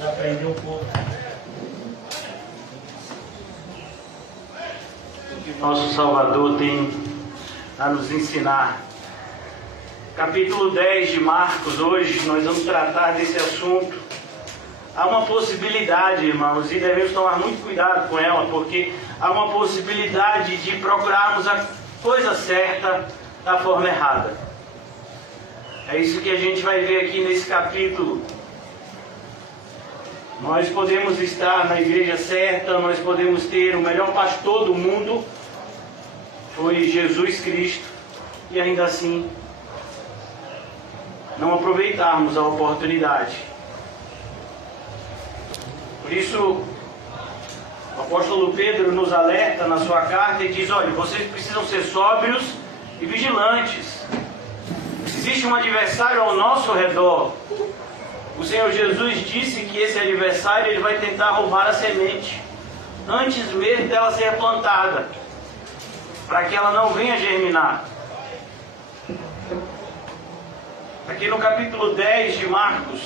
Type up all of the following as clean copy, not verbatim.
Aprender um pouco. O que nosso Salvador tem a nos ensinar. Capítulo 10 de Marcos, hoje nós vamos tratar desse assunto. Há uma possibilidade, irmãos, e devemos tomar muito cuidado com ela, porque há uma possibilidade de procurarmos a coisa certa da forma errada. É isso que a gente vai ver aqui nesse capítulo. Nós podemos estar na igreja certa, nós podemos ter o melhor pastor do mundo, foi Jesus Cristo, e ainda assim não aproveitarmos a oportunidade. Por isso, o apóstolo Pedro nos alerta na sua carta e diz: olha, vocês precisam ser sóbrios e vigilantes. Existe um adversário ao nosso redor. O Senhor Jesus disse que esse adversário ele vai tentar roubar a semente antes mesmo dela ser plantada, para que ela não venha germinar. Aqui no capítulo 10 de Marcos,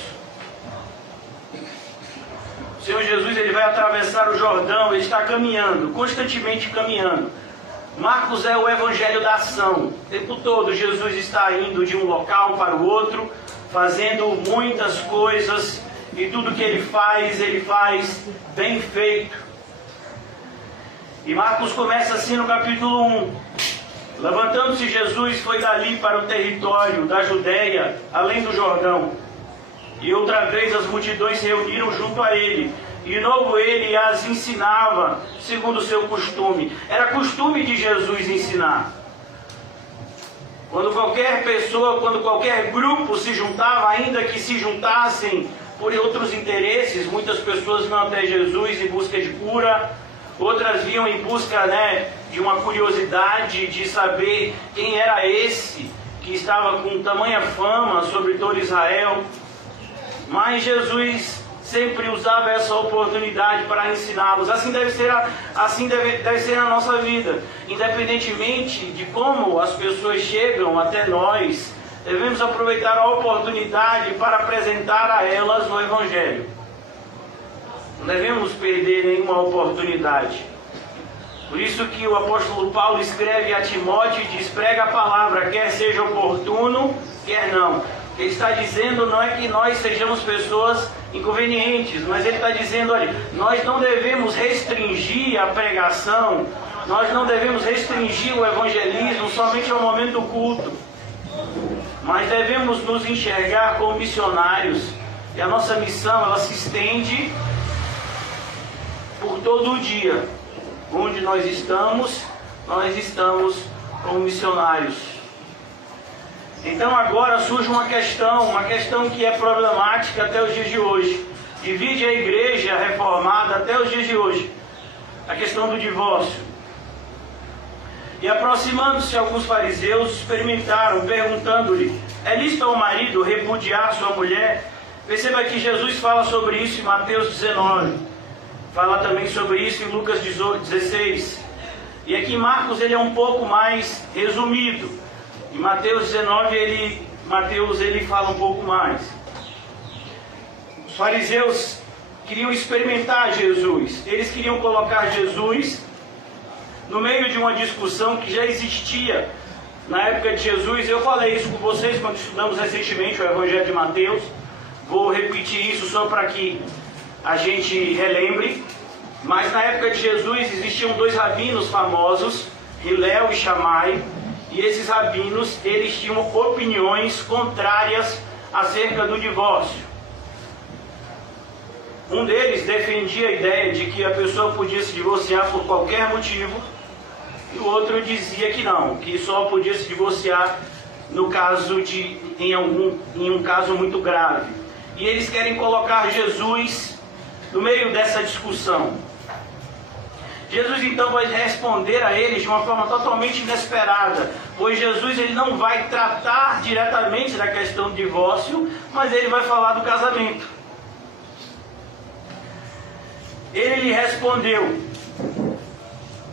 o Senhor Jesus ele vai atravessar o Jordão, ele está caminhando, constantemente caminhando. Marcos é o evangelho da ação. O tempo todo Jesus está indo de um local para o outro, fazendo muitas coisas, e tudo que ele faz bem feito. E Marcos começa assim no capítulo 1. Levantando-se Jesus, foi dali para o território da Judéia, além do Jordão. E outra vez as multidões se reuniram junto a ele. E de novo ele as ensinava, segundo o seu costume. Era costume de Jesus ensinar. Quando qualquer pessoa, quando qualquer grupo se juntava, ainda que se juntassem por outros interesses, muitas pessoas vinham até Jesus em busca de cura, outras vinham em busca, de uma curiosidade de saber quem era esse que estava com tamanha fama sobre todo Israel. Mas Jesus sempre usava essa oportunidade para ensiná-los. Assim deve ser na nossa vida. Independentemente de como as pessoas chegam até nós, devemos aproveitar a oportunidade para apresentar a elas o Evangelho. Não devemos perder nenhuma oportunidade. Por isso que o apóstolo Paulo escreve a Timóteo e diz: prega a palavra, quer seja oportuno, quer não. O que ele está dizendo não é que nós sejamos pessoas inconvenientes, mas ele está dizendo: olha, nós não devemos restringir a pregação, nós não devemos restringir o evangelismo somente ao momento do culto, mas devemos nos enxergar como missionários, e a nossa missão ela se estende por todo o dia. Onde nós estamos como missionários. Então agora surge uma questão que é problemática até os dias de hoje. Divide a igreja reformada até os dias de hoje. A questão do divórcio. E aproximando-se alguns fariseus, experimentaram, perguntando-lhe: é lícito ao marido repudiar sua mulher? Perceba que Jesus fala sobre isso em Mateus 19. Fala também sobre isso em Lucas 16. E aqui em Marcos ele é um pouco mais resumido. Em Mateus 19 Mateus fala um pouco mais. Os fariseus queriam experimentar Jesus. Eles queriam colocar Jesus no meio de uma discussão que já existia na época de Jesus. Eu falei isso com vocês quando estudamos recentemente o Evangelho de Mateus. Vou repetir isso só para que a gente relembre. Mas na época de Jesus existiam dois rabinos famosos, Hilel e Shammai, e esses rabinos eles tinham opiniões contrárias acerca do divórcio. Um deles defendia a ideia de que a pessoa podia se divorciar por qualquer motivo, e o outro dizia que não, que só podia se divorciar no caso em um caso muito grave. E eles querem colocar Jesus no meio dessa discussão. Jesus então vai responder a eles de uma forma totalmente inesperada, pois Jesus ele não vai tratar diretamente da questão do divórcio, mas ele vai falar do casamento. Ele lhe respondeu,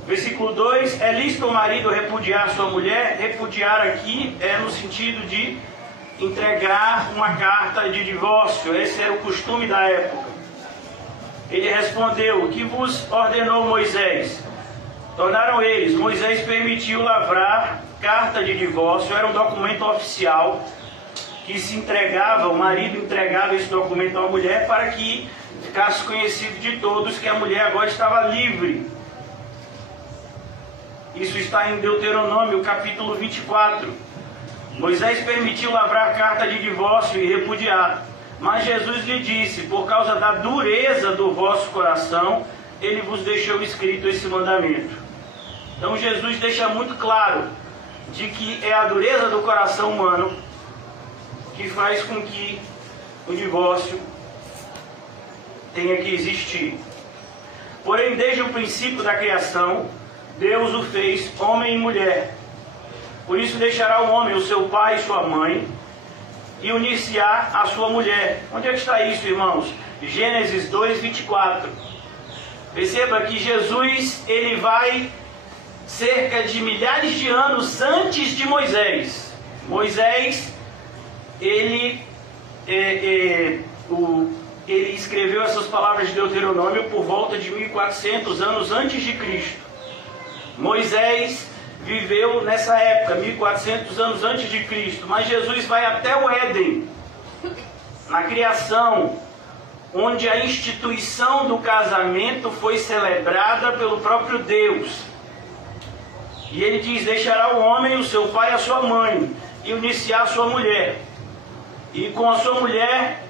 versículo 2, é lícito o marido repudiar sua mulher? Repudiar aqui é no sentido de entregar uma carta de divórcio. Esse era o costume da época. Ele respondeu: o que vos ordenou Moisés? Tornaram eles: Moisés permitiu lavrar carta de divórcio, era um documento oficial que se entregava, o marido entregava esse documento à mulher para que ficasse conhecido de todos que a mulher agora estava livre. Isso está em Deuteronômio capítulo 24. Moisés permitiu lavrar a carta de divórcio e repudiar. Mas Jesus lhe disse: por causa da dureza do vosso coração, ele vos deixou escrito esse mandamento. Então Jesus deixa muito claro de que é a dureza do coração humano que faz com que o divórcio tenha que existir. Porém, desde o princípio da criação, Deus o fez homem e mulher. Por isso deixará o homem o seu pai e sua mãe, e unir-se-á a sua mulher. Onde é que está isso, irmãos? Gênesis 2, 24. Perceba que Jesus, ele vai cerca de milhares de anos antes de Moisés. Moisés, ele escreveu essas palavras de Deuteronômio por volta de 1400 anos antes de Cristo. Moisés viveu nessa época, 1400 anos antes de Cristo. Mas Jesus vai até o Éden, na criação, onde a instituição do casamento foi celebrada pelo próprio Deus. E ele diz: deixará o homem o seu pai e a sua mãe, e unir-se-á a sua mulher. E com a sua mulher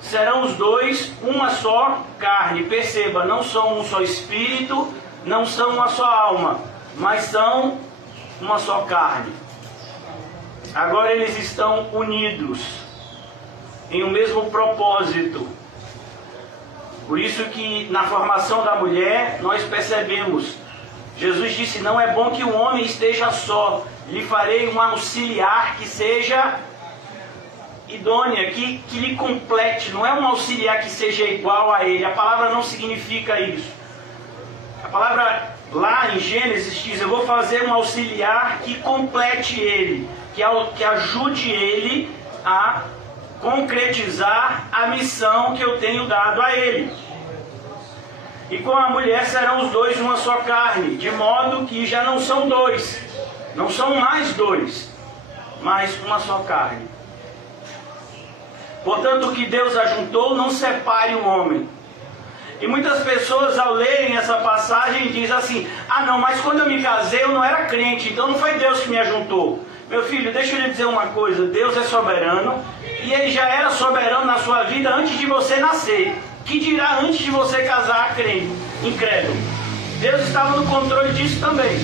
serão os dois uma só carne. Perceba, não são um só espírito, não são uma só alma, mas são uma só carne. Agora eles estão unidos em um mesmo propósito. Por isso que na formação da mulher nós percebemos, Jesus disse: não é bom que o homem esteja só, lhe farei um auxiliar que seja idônea, que lhe complete. Não é um auxiliar que seja igual a ele, a palavra não significa isso. A palavra lá em Gênesis diz: eu vou fazer um auxiliar que complete ele, que ajude ele a concretizar a missão que eu tenho dado a ele. E com a mulher serão os dois uma só carne, de modo que já não são dois, não são mais dois, mas uma só carne. Portanto, o que Deus ajuntou, não separe o homem. E muitas pessoas, ao lerem essa passagem, dizem assim: ah não, mas quando eu me casei eu não era crente, então não foi Deus que me ajuntou. Meu filho, deixa eu lhe dizer uma coisa: Deus é soberano, e Ele já era soberano na sua vida antes de você nascer. Que dirá antes de você casar crente, incrédulo? Deus estava no controle disso também.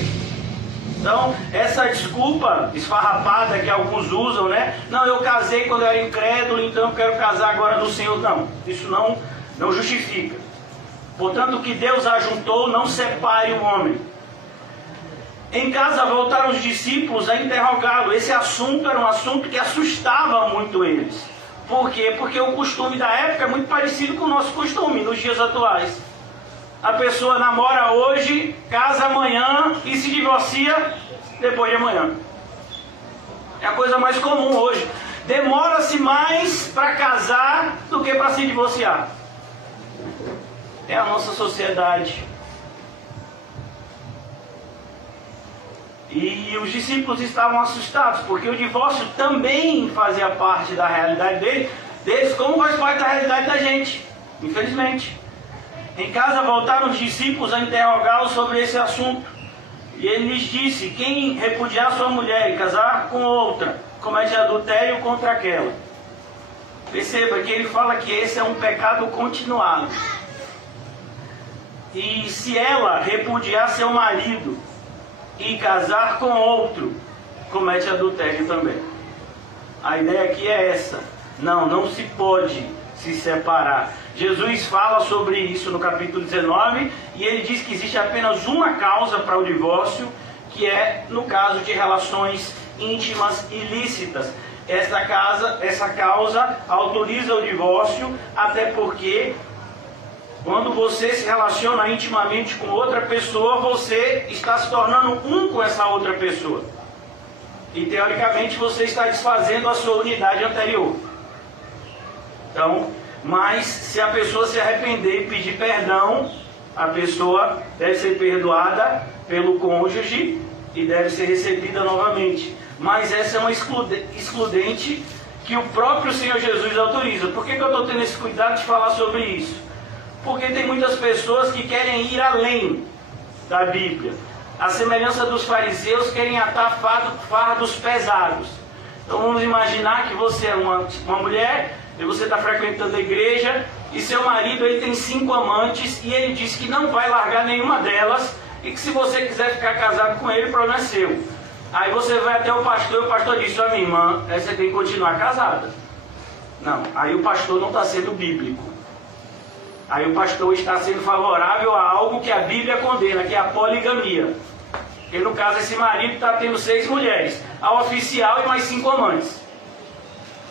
Então, essa desculpa esfarrapada que alguns usam, né? Não, eu casei quando eu era incrédulo, então eu quero casar agora no Senhor. Não, isso não justifica. Portanto, o que Deus ajuntou, não separe o homem. Em casa voltaram os discípulos a interrogá-lo. Esse assunto era um assunto que assustava muito eles. Por quê? Porque o costume da época é muito parecido com o nosso costume nos dias atuais. A pessoa namora hoje, casa amanhã e se divorcia depois de amanhã. É a coisa mais comum hoje. Demora-se mais para casar do que para se divorciar. É a nossa sociedade. E os discípulos estavam assustados, porque o divórcio também fazia parte da realidade deles, como faz parte da realidade da gente, infelizmente. Em casa voltaram os discípulos a interrogá-lo sobre esse assunto. E ele lhes disse: quem repudiar sua mulher e casar com outra, comete adultério contra aquela. Perceba que ele fala que esse é um pecado continuado. E se ela repudiar seu marido e casar com outro, comete adultério também. A ideia aqui é essa: não se pode se separar. Jesus fala sobre isso no capítulo 19, e ele diz que existe apenas uma causa para o divórcio, que é no caso de relações íntimas ilícitas. Essa causa autoriza o divórcio, até porque quando você se relaciona intimamente com outra pessoa, você está se tornando um com essa outra pessoa. E teoricamente você está desfazendo a sua unidade anterior. Então, Mas se a pessoa se arrepender e pedir perdão, a pessoa deve ser perdoada pelo cônjuge e deve ser recebida novamente. Mas essa é uma excludente que o próprio Senhor Jesus autoriza. Por que eu estou tendo esse cuidado de falar sobre isso? Porque tem muitas pessoas que querem ir além da Bíblia. A semelhança dos fariseus, querem atar fardos pesados. Então vamos imaginar que você é uma mulher e você está frequentando a igreja e seu marido ele tem 5 amantes e ele diz que não vai largar nenhuma delas e que se você quiser ficar casado com ele, o problema é seu. Aí você vai até o pastor e o pastor diz: minha irmã, você tem que continuar casada. Não, aí o pastor não está sendo bíblico. Aí o pastor está sendo favorável a algo que a Bíblia condena, que é a poligamia. Porque no caso esse marido está tendo 6 mulheres, a oficial e mais 5 amantes.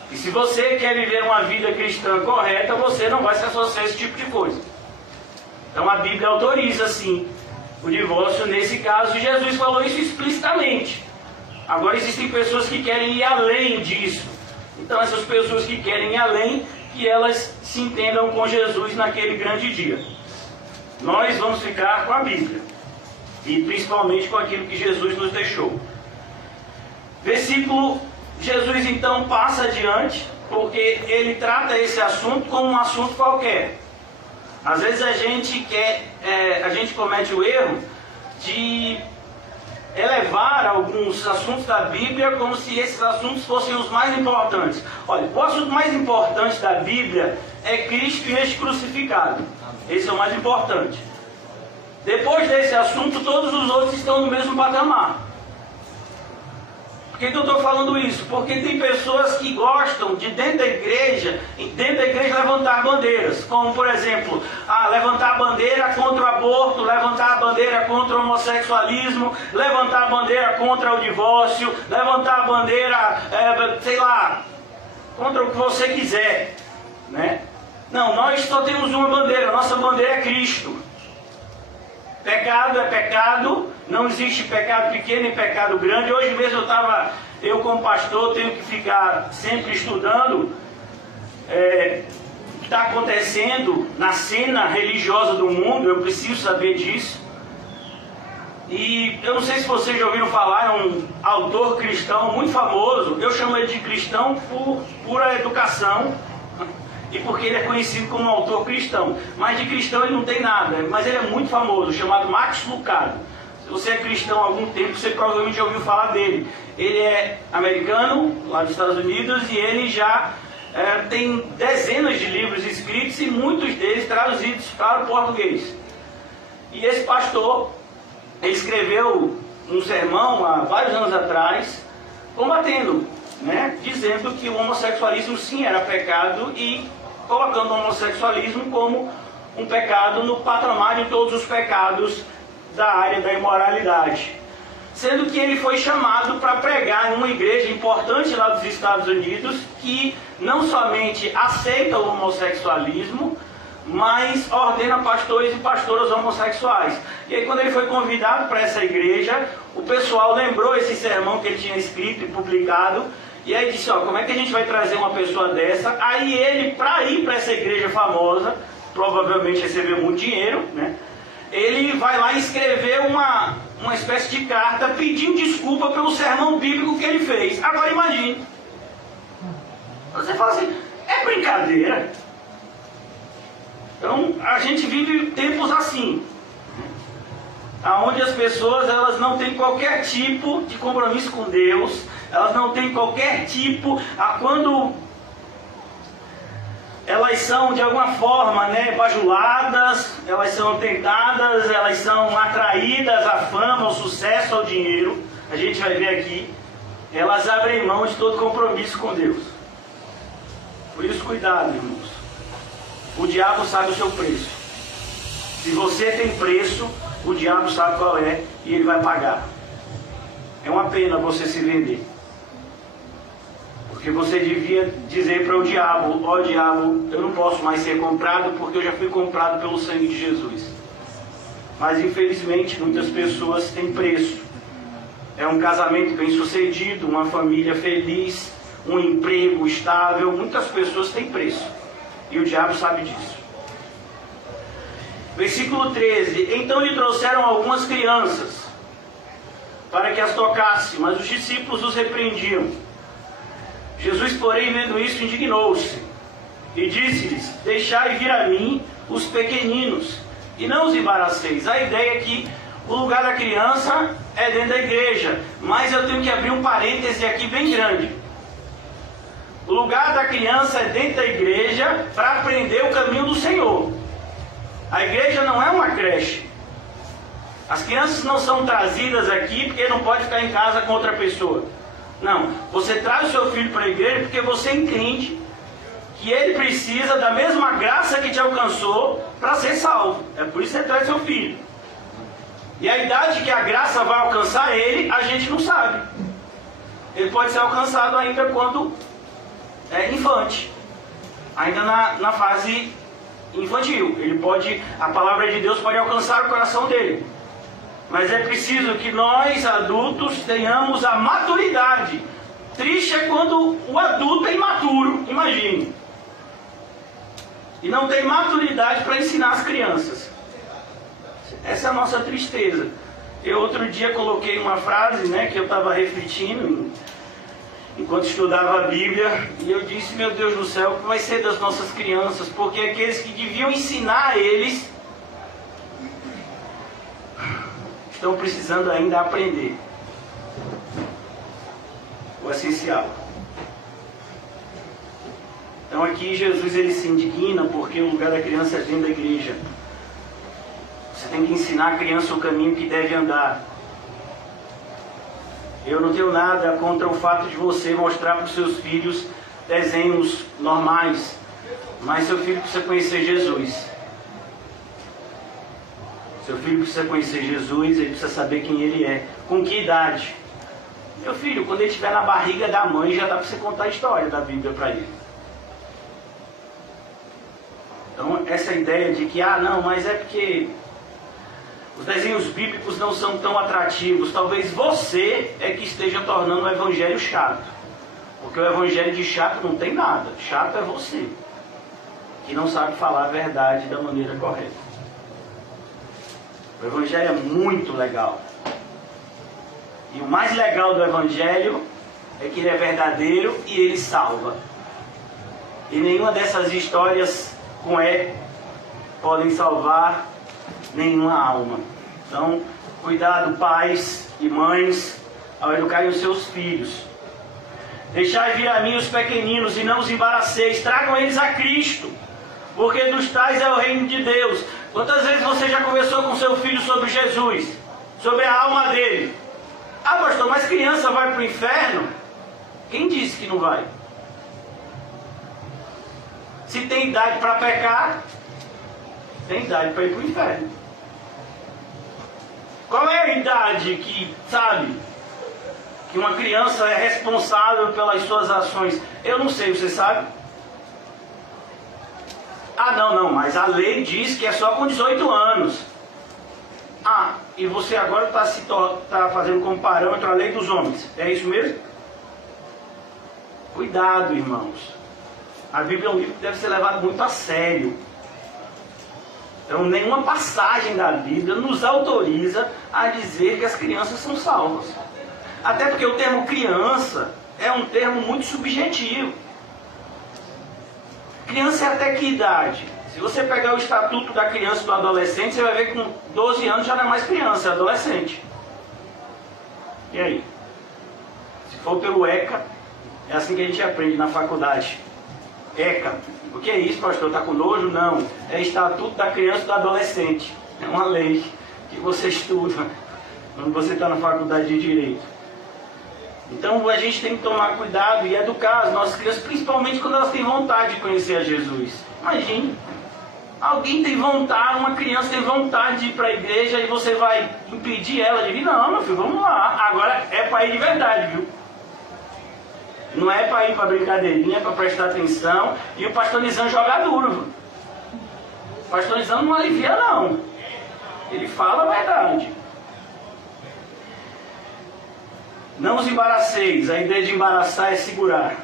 E se você quer viver uma vida cristã correta, você não vai se associar a esse tipo de coisa. Então a Bíblia autoriza sim o divórcio nesse caso, e Jesus falou isso explicitamente. Agora existem pessoas que querem ir além disso. Então essas pessoas que querem ir além, que elas se entendam com Jesus naquele grande dia. Nós vamos ficar com a Bíblia, e principalmente com aquilo que Jesus nos deixou. Versículo, Jesus então passa adiante, porque ele trata esse assunto como um assunto qualquer. Às vezes a gente comete o erro de elevar alguns assuntos da Bíblia como se esses assuntos fossem os mais importantes. Olha, o assunto mais importante da Bíblia é Cristo e este crucificado. Esse é o mais importante. Depois desse assunto, todos os outros estão no mesmo patamar. Por que eu estou falando isso? Porque tem pessoas que gostam de, dentro da igreja, levantar bandeiras. Como, por exemplo, levantar a bandeira contra o aborto, levantar a bandeira contra o homossexualismo, levantar a bandeira contra o divórcio, levantar a bandeira, contra o que você quiser. Né? Não, nós só temos uma bandeira, nossa bandeira é Cristo. Pecado é pecado, não existe pecado pequeno e pecado grande. Hoje mesmo eu como pastor tenho que ficar sempre estudando o que está acontecendo na cena religiosa do mundo, eu preciso saber disso. E eu não sei se vocês já ouviram falar, é um autor cristão muito famoso, eu chamo ele de cristão por pura educação, e porque ele é conhecido como um autor cristão. Mas de cristão ele não tem nada, mas ele é muito famoso, chamado Max Lucado. Se você é cristão há algum tempo, você provavelmente já ouviu falar dele. Ele é americano, lá dos Estados Unidos, e ele já tem dezenas de livros escritos e muitos deles traduzidos para o português. E esse pastor, ele escreveu um sermão há vários anos atrás, combatendo, dizendo que o homossexualismo sim era pecado e colocando o homossexualismo como um pecado no patamar de todos os pecados da área da imoralidade. Sendo que ele foi chamado para pregar em uma igreja importante lá dos Estados Unidos que não somente aceita o homossexualismo, mas ordena pastores e pastoras homossexuais. E aí quando ele foi convidado para essa igreja, o pessoal lembrou esse sermão que ele tinha escrito e publicado, e aí disse: como é que a gente vai trazer uma pessoa dessa? Aí ele, para ir para essa igreja famosa, provavelmente recebeu muito dinheiro, ele vai lá e escrever uma espécie de carta pedindo desculpa pelo sermão bíblico que ele fez. Agora imagine, você fala assim, é brincadeira? Então a gente vive tempos assim, onde as pessoas elas não têm qualquer tipo de compromisso com Deus, elas não têm qualquer tipo, quando elas são de alguma forma bajuladas, elas são tentadas, elas são atraídas à fama, ao sucesso, ao dinheiro, a gente vai ver aqui, elas abrem mão de todo compromisso com Deus. Por isso, cuidado, irmãos. O diabo sabe o seu preço. Se você tem preço, o diabo sabe qual é e ele vai pagar. É uma pena você se vender. Porque você devia dizer para o diabo: ó diabo, eu não posso mais ser comprado porque eu já fui comprado pelo sangue de Jesus. Mas infelizmente muitas pessoas têm preço. É um casamento bem sucedido, uma família feliz, um emprego estável, muitas pessoas têm preço. E o diabo sabe disso. Versículo 13. Então lhe trouxeram algumas crianças, para que as tocasse, mas os discípulos os repreendiam. Jesus, porém, vendo isso, indignou-se, e disse-lhes: deixai vir a mim os pequeninos, e não os embaraceis. A ideia é que o lugar da criança é dentro da igreja, mas eu tenho que abrir um parêntese aqui bem grande. O lugar da criança é dentro da igreja para aprender o caminho do Senhor. A igreja não é uma creche. As crianças não são trazidas aqui porque não pode ficar em casa com outra pessoa. Não, você traz o seu filho para a igreja porque você entende que ele precisa da mesma graça que te alcançou para ser salvo. É por isso que você traz seu filho. E a idade que a graça vai alcançar ele, a gente não sabe. Ele pode ser alcançado ainda quando é infante, ainda na fase infantil. Ele pode, a palavra de Deus pode alcançar o coração dele. Mas é preciso que nós, adultos, tenhamos a maturidade. Triste é quando o adulto é imaturo, imagine. E não tem maturidade para ensinar as crianças. Essa é a nossa tristeza. Eu outro dia coloquei uma frase, que eu estava refletindo enquanto estudava a Bíblia, e eu disse: meu Deus do céu, o que vai ser das nossas crianças? Porque aqueles que deviam ensinar a eles estão precisando ainda aprender o essencial. Então aqui Jesus ele se indigna porque o lugar da criança é dentro da igreja. Você tem que ensinar a criança o caminho que deve andar. Eu não tenho nada contra o fato de você mostrar para os seus filhos desenhos normais, mas seu filho precisa conhecer Jesus. Seu filho precisa conhecer Jesus, ele precisa saber quem ele é. Com que idade? Meu filho, quando ele estiver na barriga da mãe, já dá para você contar a história da Bíblia para ele. Então, essa ideia de que, não, mas é porque os desenhos bíblicos não são tão atrativos. Talvez você é que esteja tornando o evangelho chato. Porque o evangelho de chato não tem nada. Chato é você, que não sabe falar a verdade da maneira correta. O evangelho é muito legal. E o mais legal do evangelho é que ele é verdadeiro e ele salva. E nenhuma dessas histórias com podem salvar nenhuma alma. Então, cuidado, pais e mães, ao educarem os seus filhos. Deixai vir a mim os pequeninos e não os embaraceis. Tragam eles a Cristo, porque dos tais é o reino de Deus. Quantas vezes você já conversou com seu filho sobre Jesus? Sobre a alma dele? Pastor, mas criança vai para o inferno? Quem disse que não vai? Se tem idade para pecar, tem idade para ir para o inferno. Qual é a idade que, que uma criança é responsável pelas suas ações? Eu não sei, você sabe? Não, mas a lei diz que é só com 18 anos. E você agora está fazendo como parâmetro a lei dos homens. É isso mesmo? Cuidado, irmãos. A Bíblia é um livro que deve ser levado muito a sério. Então, nenhuma passagem da Bíblia nos autoriza a dizer que as crianças são salvas. Até porque o termo criança é um termo muito subjetivo. Criança é até que idade? Se você pegar o estatuto da criança e do adolescente, você vai ver que com 12 anos já não é mais criança, é adolescente. E aí? Se for pelo ECA, é assim que a gente aprende na faculdade. ECA. O que é isso, pastor? Está com nojo? Não. É estatuto da criança e do adolescente. É uma lei que você estuda quando você está na faculdade de Direito. Então a gente tem que tomar cuidado e educar as nossas crianças, principalmente quando elas têm vontade de conhecer a Jesus. Imagine, alguém tem vontade, uma criança tem vontade de ir para a igreja e você vai impedir ela de vir? Não, meu filho, vamos lá. Agora é para ir de verdade, viu? Não é para ir para brincadeirinha, é para prestar atenção. E o pastor Nizam joga duro, viu? O pastor Nizam não alivia, não. Ele fala a verdade. Não os embaraceis. A ideia de embaraçar é segurar.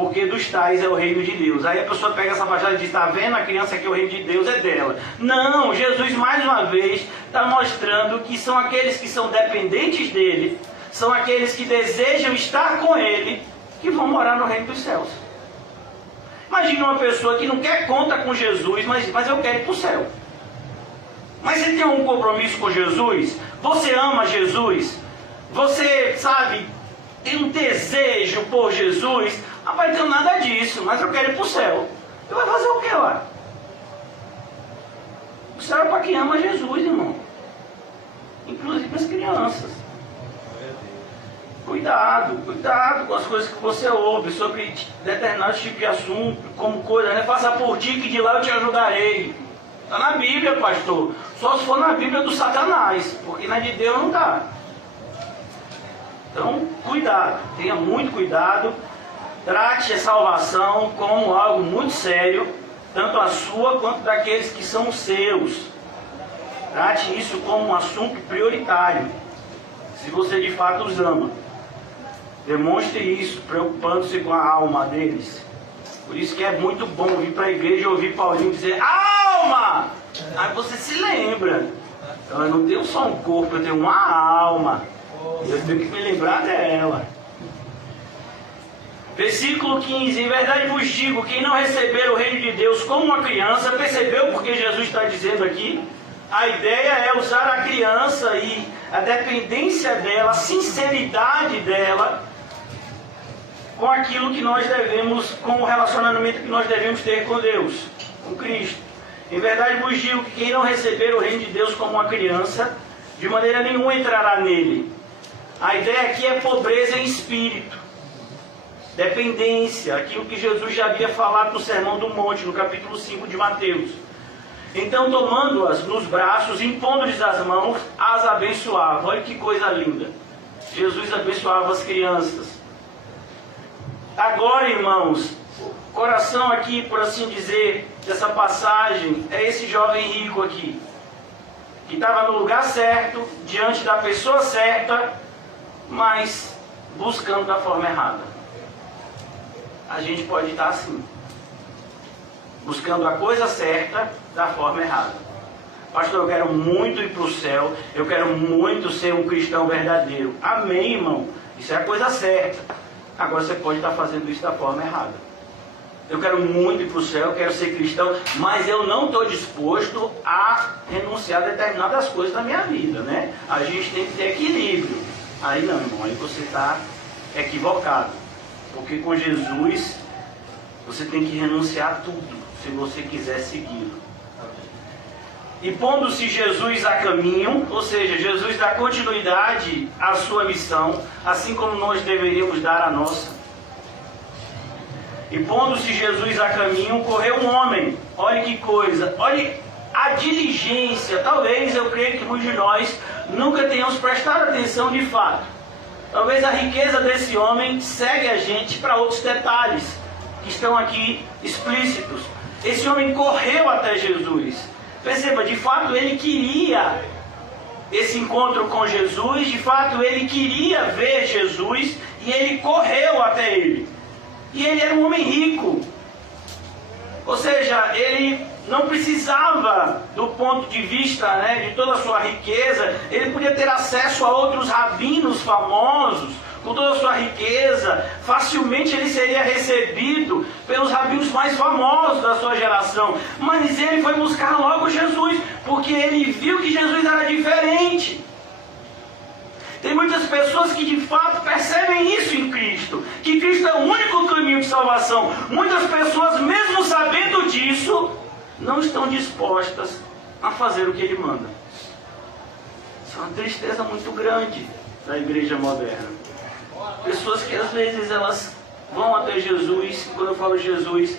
porque dos tais é o reino de Deus. Aí a pessoa pega essa passagem e diz, está vendo, a criança que é o reino de Deus é dela. Não, Jesus mais uma vez está mostrando que são aqueles que são dependentes dele, são aqueles que desejam estar com ele, que vão morar no reino dos céus. Imagina uma pessoa que não quer conta com Jesus, mas eu quero ir para o céu. Mas você tem um compromisso com Jesus? Você ama Jesus? Você, sabe, tem um desejo por Jesus? Não vai ter nada disso, mas eu quero ir para o céu. Eu vou fazer o que lá? O céu é para quem ama Jesus, irmão. Inclusive as crianças. Cuidado com as coisas que você ouve sobre determinados tipos de assunto, como coisa, né? Faça por ti que de lá eu te ajudarei. Está na Bíblia, pastor. Só se for na Bíblia do Satanás, porque na de Deus não dá. Então, cuidado, tenha muito cuidado. Trate a salvação como algo muito sério, tanto a sua quanto daqueles que são os seus. Trate isso como um assunto prioritário, se você de fato os ama. Demonstre isso, preocupando-se com a alma deles. Por isso que é muito bom vir para a igreja e ouvir Paulinho dizer, alma! Aí você se lembra. Então, eu não tenho só um corpo, eu tenho uma alma. Eu tenho que me lembrar dela. Versículo 15. Em verdade vos digo, quem não receber o reino de Deus como uma criança, percebeu porque Jesus está dizendo aqui? A ideia é usar a criança e a dependência dela, a sinceridade dela, com aquilo que nós devemos, com o relacionamento que nós devemos ter com Deus, com Cristo. Em verdade vos digo que quem não receber o reino de Deus como uma criança, de maneira nenhuma entrará nele. A ideia aqui é pobreza em espírito, dependência, aquilo que Jesus já havia falado no Sermão do Monte, no capítulo 5 de Mateus. Então, tomando-as nos braços, impondo-lhes as mãos, as abençoava. Olha que coisa linda. Jesus abençoava as crianças. Agora, irmãos, o coração aqui, por assim dizer, dessa passagem, é esse jovem rico aqui, que estava no lugar certo, diante da pessoa certa, mas buscando da forma errada. A gente pode estar assim, buscando a coisa certa da forma errada. Pastor, eu quero muito ir para o céu, eu quero muito ser um cristão verdadeiro. Amém, irmão? Isso é a coisa certa. Agora você pode estar fazendo isso da forma errada. Eu quero muito ir para o céu, eu quero ser cristão, mas eu não estou disposto a renunciar a determinadas coisas da minha vida, né? A gente tem que ter equilíbrio. Aí não, irmão, aí você está equivocado. Porque com Jesus, você tem que renunciar a tudo, se você quiser segui-lo. E pondo-se Jesus a caminho, ou seja, Jesus dá continuidade à sua missão, assim como nós deveríamos dar a nossa. E pondo-se Jesus a caminho, correu um homem. Olha que coisa, olha a diligência. Talvez, eu creio que muitos de nós nunca tenhamos prestado atenção de fato. Talvez a riqueza desse homem segue a gente para outros detalhes que estão aqui explícitos. Esse homem correu até Jesus. Perceba, de fato ele queria esse encontro com Jesus, de fato ele queria ver Jesus e ele correu até ele. E ele era um homem rico. Ou seja, ele não precisava, do ponto de vista, né, de toda a sua riqueza, ele podia ter acesso a outros rabinos famosos, com toda a sua riqueza, facilmente ele seria recebido pelos rabinos mais famosos da sua geração. Mas ele foi buscar logo Jesus, porque ele viu que Jesus era diferente. Tem muitas pessoas que de fato percebem isso em Cristo, que Cristo é o único caminho de salvação. Muitas pessoas, mesmo sabendo disso, não estão dispostas a fazer o que Ele manda. Isso é uma tristeza muito grande da igreja moderna. Pessoas que às vezes elas vão até Jesus, quando eu falo Jesus,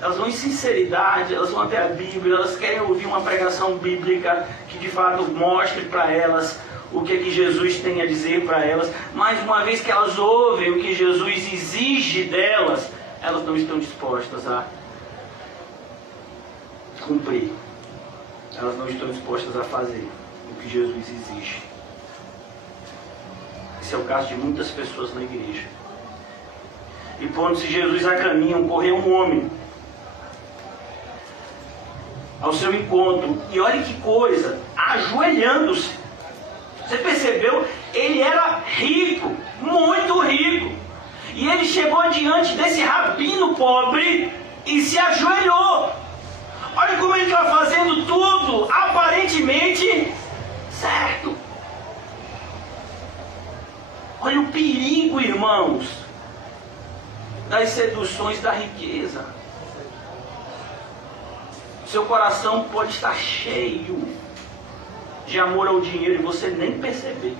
elas vão em sinceridade, elas vão até a Bíblia, elas querem ouvir uma pregação bíblica que de fato mostre para elas o que é que Jesus tem a dizer para elas, mas uma vez que elas ouvem o que Jesus exige delas, elas não estão dispostas a cumprir. Elas não estão dispostas a fazer o que Jesus exige. Esse é o caso de muitas pessoas na igreja. E pondo-se Jesus a caminho, correu um homem ao seu encontro. E olha que coisa, ajoelhando-se. Você percebeu? Ele era rico, muito rico. E ele chegou diante desse rabino pobre e se ajoelhou. Olha como ele está fazendo tudo aparentemente certo. Olha o perigo, irmãos, das seduções da riqueza. Seu coração pode estar cheio de amor ao dinheiro e você nem perceber.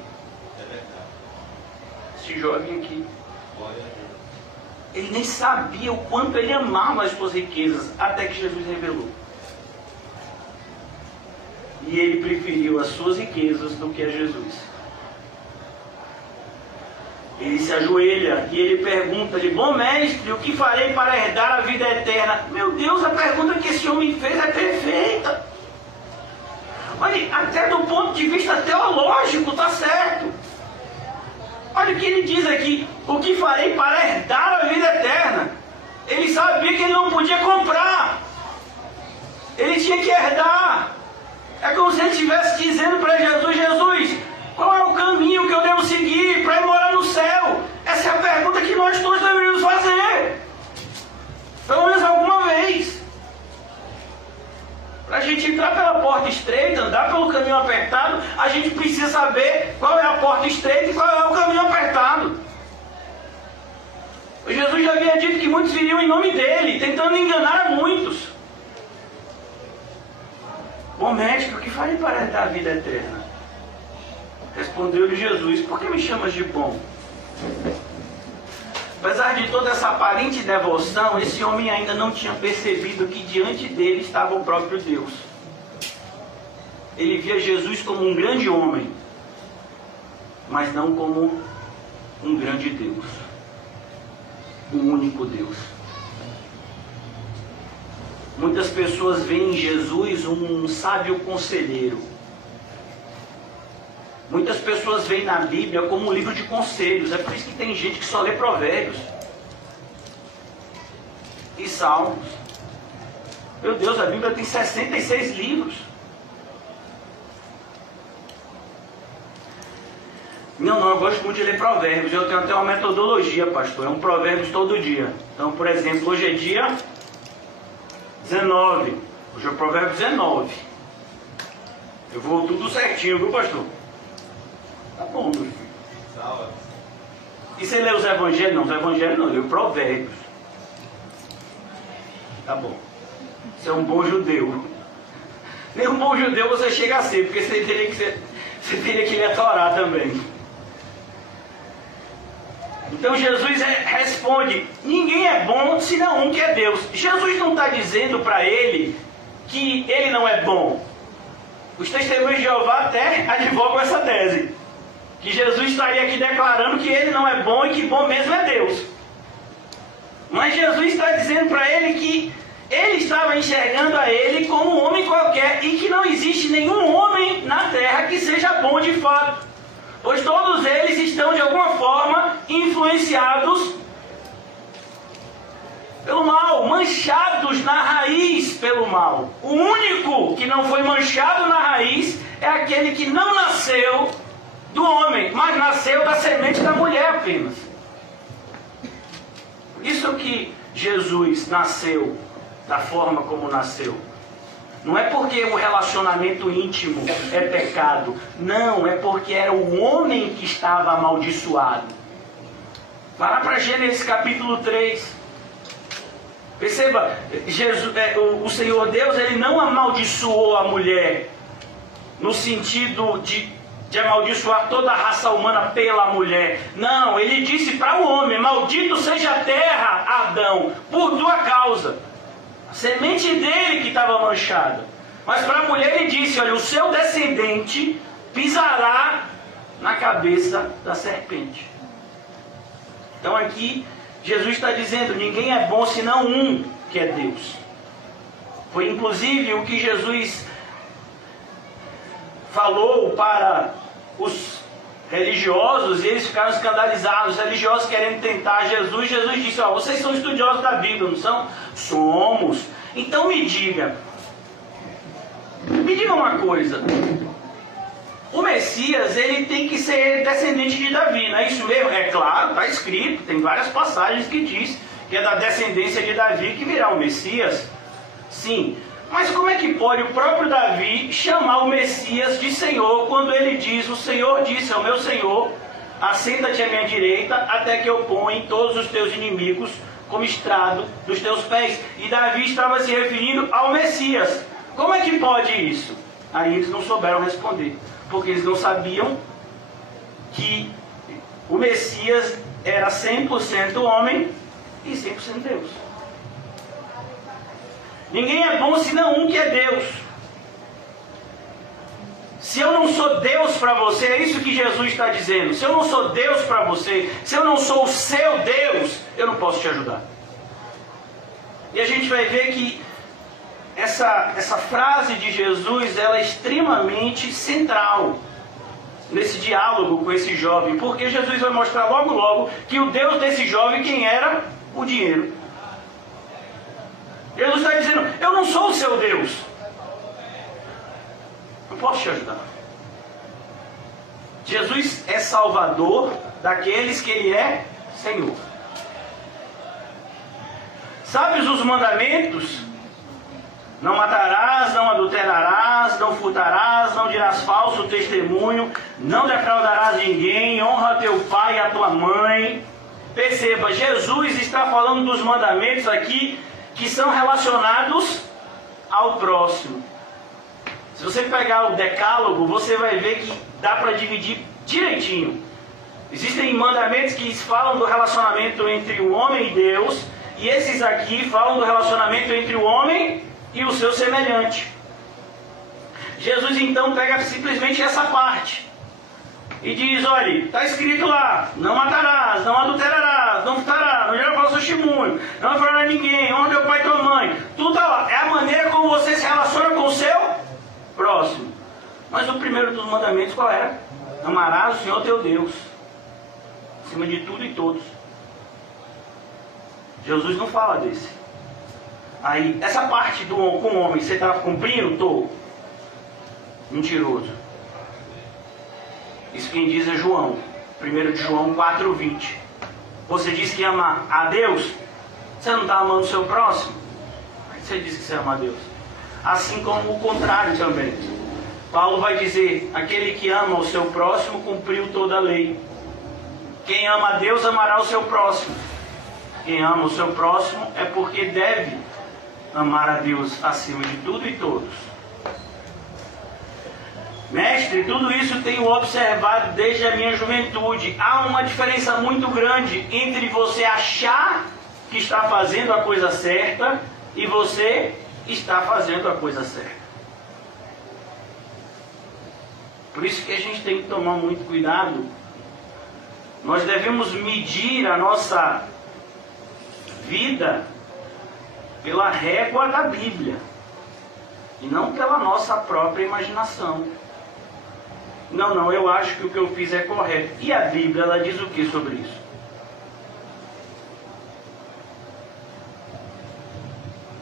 Esse jovem aqui, ele nem sabia o quanto ele amava as suas riquezas, até que Jesus revelou. E ele preferiu as suas riquezas do que a Jesus. Ele se ajoelha e ele pergunta-lhe: bom mestre, o que farei para herdar a vida eterna? Meu Deus, a pergunta que esse homem fez é perfeita. Olha, até do ponto de vista teológico está certo. Olha o que ele diz aqui: o que farei para herdar a vida eterna? Ele sabia que ele não podia comprar. Ele tinha que herdar. É como se ele estivesse dizendo para Jesus: Jesus, qual é o caminho que eu devo seguir para ir morar no céu? Essa é a pergunta que nós todos deveríamos fazer. Pelo menos alguma vez. Para a gente entrar pela porta estreita, andar pelo caminho apertado, a gente precisa saber qual é a porta estreita e qual é o caminho apertado. O Jesus já havia dito que muitos viriam em nome dele, tentando enganar a muitos. Bom mestre, o que farei para herdar a vida eterna? Respondeu-lhe Jesus: por que me chamas de bom? Apesar de toda essa aparente devoção, esse homem ainda não tinha percebido que diante dele estava o próprio Deus. Ele via Jesus como um grande homem, mas não como um grande Deus, um único Deus. Muitas pessoas veem em Jesus um sábio conselheiro. Muitas pessoas veem na Bíblia como um livro de conselhos. É por isso que tem gente que só lê Provérbios e Salmos. Meu Deus, a Bíblia tem 66 livros. Não, eu gosto muito de ler Provérbios. Eu tenho até uma metodologia, pastor. É um Provérbios todo dia. Então, por exemplo, hoje é dia 19. Hoje é o Provérbio 19. Eu vou tudo certinho, viu, pastor? Tá bom, meu filho. E você lê os evangelhos? Não, os evangelhos não, eu leio Provérbios. Tá bom. Você é um bom judeu. Nem um bom judeu você chega a ser, porque você teria que ler a Torá também. Então Jesus responde: ninguém é bom senão um que é Deus. Jesus não está dizendo para ele que ele não é bom. Os testemunhos de Jeová até advogam essa tese, que Jesus estaria aqui declarando que ele não é bom e que bom mesmo é Deus. Mas Jesus está dizendo para ele que ele estava enxergando a ele como um homem qualquer e que não existe nenhum homem na terra que seja bom de fato, pois todos eles estão de alguma forma influenciados pelo mal, manchados na raiz pelo mal. O único que não foi manchado na raiz é aquele que não nasceu do homem, mas nasceu da semente da mulher apenas. Isso que Jesus nasceu da forma como nasceu. Não é porque o relacionamento íntimo é pecado. Não, é porque era o homem que estava amaldiçoado. Vá lá para Gênesis capítulo 3. Perceba, o Senhor Deus, ele não amaldiçoou a mulher no sentido de amaldiçoar toda a raça humana pela mulher. Não, ele disse para o homem: maldito seja a terra, Adão, por tua causa. A semente dele que estava manchada. Mas para a mulher ele disse: olha, o seu descendente pisará na cabeça da serpente. Então aqui Jesus está dizendo: ninguém é bom senão um, que é Deus. Foi inclusive o que Jesus falou para os religiosos e eles ficaram escandalizados. Os religiosos querendo tentar Jesus. Jesus disse: ó, vocês são estudiosos da Bíblia, não são? Somos. Então me diga uma coisa. O Messias, ele tem que ser descendente de Davi, não é isso mesmo? É claro, está escrito, tem várias passagens que diz que é da descendência de Davi que virá o Messias. Sim, mas como é que pode o próprio Davi chamar o Messias de Senhor quando ele diz: o Senhor disse ao meu Senhor, assenta-te à minha direita até que eu ponha todos os teus inimigos como estrado dos teus pés? E Davi estava se referindo ao Messias. Como é que pode isso? Aí eles não souberam responder, porque eles não sabiam que o Messias era 100% homem e 100% Deus. Ninguém é bom senão um que é Deus. Se eu não sou Deus para você, é isso que Jesus está dizendo. Se eu não sou Deus para você, se eu não sou o seu Deus, eu não posso te ajudar. E a gente vai ver que essa frase de Jesus, ela é extremamente central nesse diálogo com esse jovem, porque Jesus vai mostrar logo logo que o Deus desse jovem, quem era? O dinheiro. Jesus está dizendo: eu não sou o seu Deus, não posso te ajudar. Jesus é salvador daqueles que ele é Senhor. Sabes os mandamentos? Não matarás, não adulterarás, não furtarás, não dirás falso testemunho, não defraudarás ninguém, honra teu pai e a tua mãe. Perceba, Jesus está falando dos mandamentos aqui que são relacionados ao próximo. Se você pegar o decálogo, você vai ver que dá para dividir direitinho. Existem mandamentos que falam do relacionamento entre o homem e Deus, e esses aqui falam do relacionamento entre o homem e o seu semelhante. Jesus então pega simplesmente essa parte e diz: olha, está escrito lá: não matarás, não adulterarás, não furtarás, não dirás falso testemunho, não defraudarás ninguém, honra teu pai e tua mãe. Tudo está lá. É a maneira como você se relaciona com o seu próximo. Mas o primeiro dos mandamentos qual era? Amarás o Senhor teu Deus acima de tudo e todos. Jesus não fala desse. Aí, essa parte com o homem, você está cumprindo? Estou. Mentiroso. Isso quem diz é João. 1 de João 4,20. Você diz que ama a Deus, você não está amando o seu próximo? Você diz que você ama a Deus. Assim como o contrário também. Paulo vai dizer: aquele que ama o seu próximo cumpriu toda a lei. Quem ama a Deus amará o seu próximo. Quem ama o seu próximo é porque deve amar a Deus acima de tudo e todos. Mestre, tudo isso tenho observado desde a minha juventude. Há uma diferença muito grande entre você achar que está fazendo a coisa certa e você está fazendo a coisa certa. Por isso que a gente tem que tomar muito cuidado. Nós devemos medir a nossa vida pela régua da Bíblia e não pela nossa própria imaginação. Não, eu acho que o que eu fiz é correto. E a Bíblia, ela diz o que sobre isso?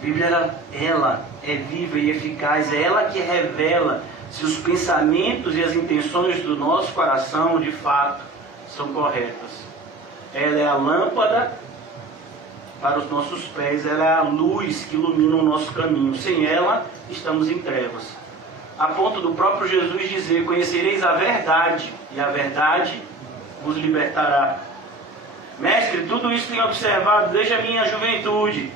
A Bíblia, ela é viva e eficaz, é ela que revela se os pensamentos e as intenções do nosso coração, de fato, são corretas. Ela é a lâmpada para os nossos pés, ela é a luz que ilumina o nosso caminho. Sem ela, estamos em trevas. A ponto do próprio Jesus dizer: conhecereis a verdade, e a verdade vos libertará. Mestre, tudo isso tenho observado desde a minha juventude.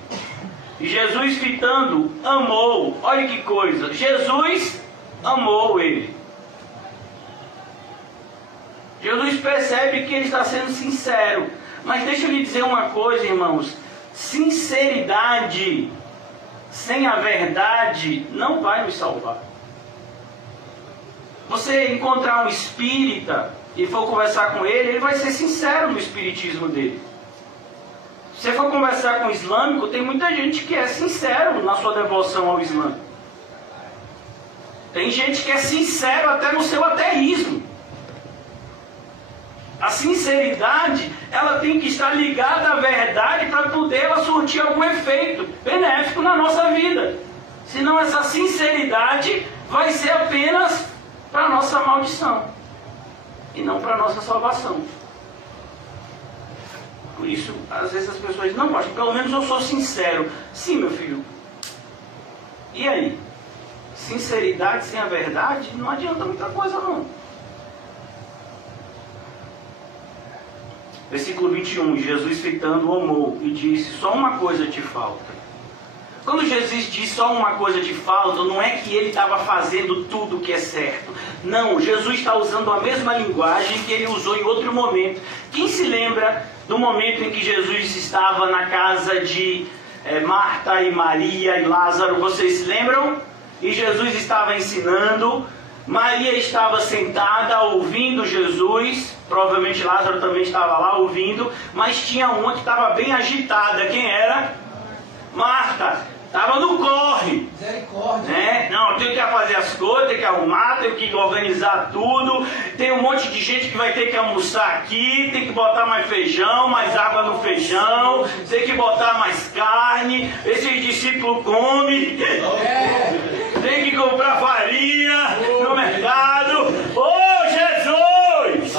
E Jesus, fitando, amou. Olha que coisa, Jesus amou ele. Jesus percebe que ele está sendo sincero. Mas deixa eu lhe dizer uma coisa, irmãos. Sinceridade sem a verdade não vai nos salvar. Você encontrar um espírita e for conversar com ele, ele vai ser sincero no espiritismo dele. Se você for conversar com o islâmico, tem muita gente que é sincero na sua devoção ao Islã. Tem gente que é sincero até no seu ateísmo. A sinceridade, ela tem que estar ligada à verdade para poder ela surtir algum efeito benéfico na nossa vida. Senão essa sinceridade vai ser apenas para a nossa maldição e não para a nossa salvação. Por isso, às vezes as pessoas dizem, não, pastor, pelo menos eu sou sincero. Sim, meu filho. E aí? Sinceridade sem a verdade não adianta muita coisa, não. Versículo 21, Jesus fitando o amor e disse, só uma coisa te falta. Quando Jesus diz só uma coisa te falta, não é que ele estava fazendo tudo o que é certo. Não, Jesus está usando a mesma linguagem que ele usou em outro momento. Quem se lembra do momento em que Jesus estava na casa de Marta e Maria e Lázaro? Vocês se lembram? E Jesus estava ensinando, Maria estava sentada ouvindo Jesus, provavelmente Lázaro também estava lá ouvindo, mas tinha uma que estava bem agitada. Quem era? Marta. Estava no corre. Misericórdia. Né? Não, eu tenho que fazer as coisas, tenho que arrumar, tenho que organizar tudo. Tem um monte de gente que vai ter que almoçar aqui, tem que botar mais feijão, mais água no feijão, tem que botar mais carne. Esse discípulo come. Tem que comprar farinha no mercado. Oh, Jesus!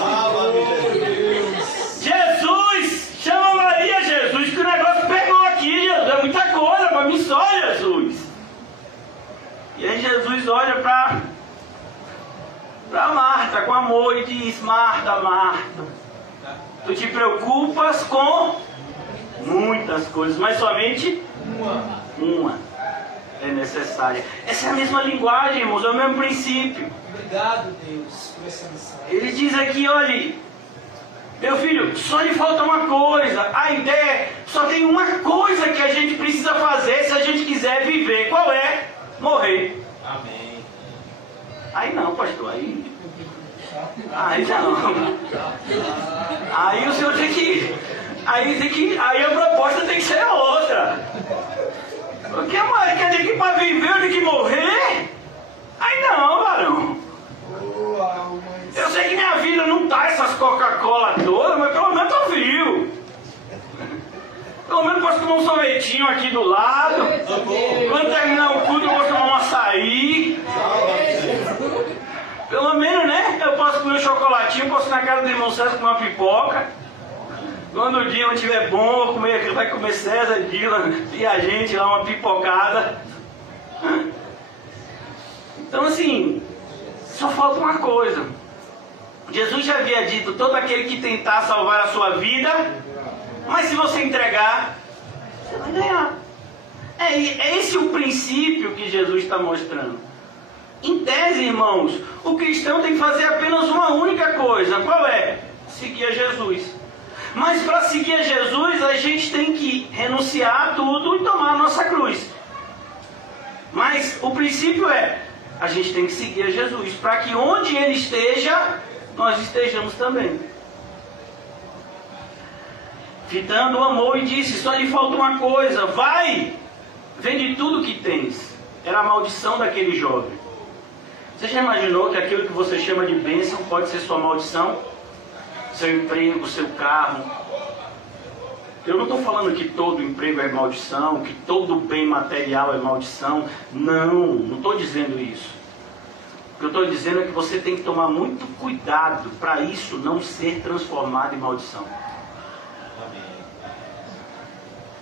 Jesus! Chama Maria, Jesus, que o negócio pegou aqui, Jesus. É muita coisa para mim só, Jesus. E aí Jesus olha para Marta com amor e diz, Marta, Marta, tu te preocupas com muitas coisas, mas somente uma é necessária. Essa é a mesma linguagem, irmãos, é o mesmo princípio. Obrigado, Deus, por essa mensagem. Ele diz aqui, olha, meu filho, só lhe falta uma coisa. A ideia é, só tem uma coisa que a gente precisa fazer se a gente quiser viver. Qual é? Morrer. Amém. Aí não, pastor, aí não. Aí o senhor tem que... Aí a proposta tem que ser outra. Porque quer dizer que para viver eu tenho que morrer? Aí não, varão. Eu sei que minha vida não tá essas Coca-Cola todas, mas pelo menos eu vivo. Pelo menos posso tomar um sorvetinho aqui do lado. Quando terminar o culto eu posso tomar um açaí. Pelo menos, né? Eu posso comer um chocolatinho, posso ir na casa do irmão César comer uma pipoca. Quando o dia não estiver bom, vai comer César, Dylan e a gente lá uma pipocada. Então assim, só falta uma coisa. Jesus já havia dito, todo aquele que tentar salvar a sua vida, mas se você entregar, você vai ganhar. É esse o princípio que Jesus está mostrando. Em tese, irmãos, o cristão tem que fazer apenas uma única coisa. Qual é? Seguir a Jesus. Mas para seguir a Jesus, a gente tem que renunciar a tudo e tomar a nossa cruz. Mas o princípio é, a gente tem que seguir a Jesus, para que onde Ele esteja, nós estejamos também. Fitando o amor e disse, só lhe falta uma coisa, vai, vende tudo que tens. Era a maldição daquele jovem. Você já imaginou que aquilo que você chama de bênção pode ser sua maldição? Seu emprego, seu carro. Eu não estou falando que todo emprego é maldição, que todo bem material é maldição. Não estou dizendo isso. O que eu estou dizendo é que você tem que tomar muito cuidado para isso não ser transformado em maldição.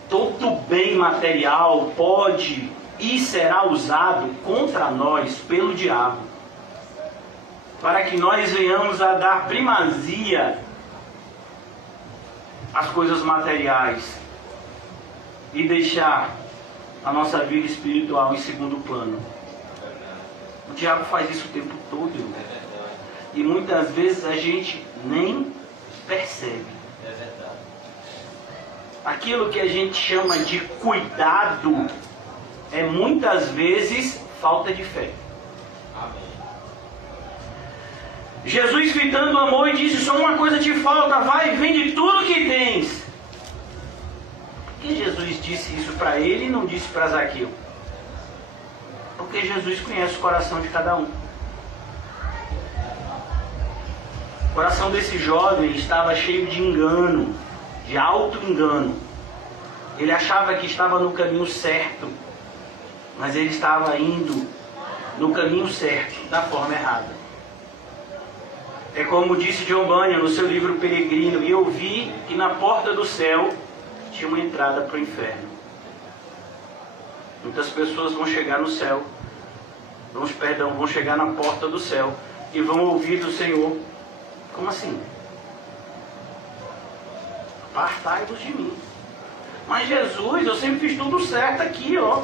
Todo bem material pode e será usado contra nós pelo diabo, para que nós venhamos a dar primazia às coisas materiais e deixar a nossa vida espiritual em segundo plano. O diabo faz isso o tempo todo, irmão. E muitas vezes a gente nem percebe. Aquilo que a gente chama de cuidado é muitas vezes falta de fé. Jesus, fitando o amor, e disse, só uma coisa te falta, vai, vende tudo que tens. Por que Jesus disse isso para ele e não disse para Zaqueu? Porque Jesus conhece o coração de cada um. coração desse jovem estava cheio de engano, de auto-engano. Ele achava que estava no caminho certo, mas ele estava indo no caminho certo, da forma errada. É como disse John Bunyan no seu livro Peregrino: e eu vi que na porta do céu tinha uma entrada para o inferno. Muitas pessoas vão chegar no céu, vão chegar na porta do céu e vão ouvir do Senhor: como assim? Apartai-vos de mim. Mas Jesus, eu sempre fiz tudo certo aqui, ó.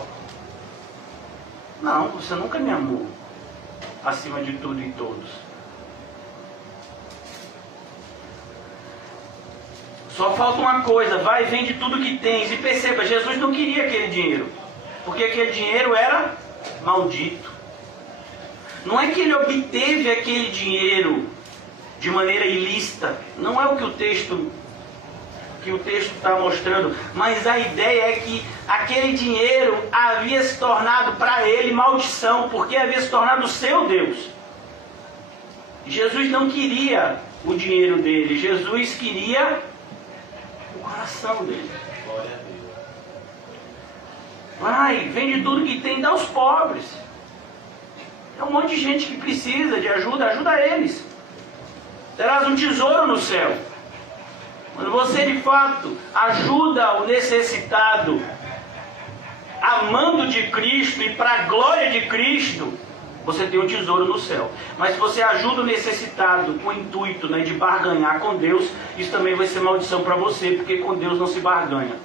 Não, você nunca me amou acima de tudo e todos. Só falta uma coisa: vai e vende tudo que tens. E perceba, Jesus não queria aquele dinheiro, porque aquele dinheiro era maldito. Não é que ele obteve aquele dinheiro de maneira ilícita, não é o que o texto está mostrando, mas a ideia é que aquele dinheiro havia se tornado para ele maldição, porque havia se tornado o seu Deus. Jesus não queria o dinheiro dele, Jesus queria o coração dele. Vai, vende tudo que tem, dá aos pobres. É um monte de gente que precisa de ajuda, ajuda eles. Terás um tesouro no céu. Quando você de fato ajuda o necessitado, amando de Cristo e para a glória de Cristo, você tem um tesouro no céu. Mas se você ajuda o necessitado com o intuito, de barganhar com Deus, isso também vai ser maldição para você, porque com Deus não se barganha.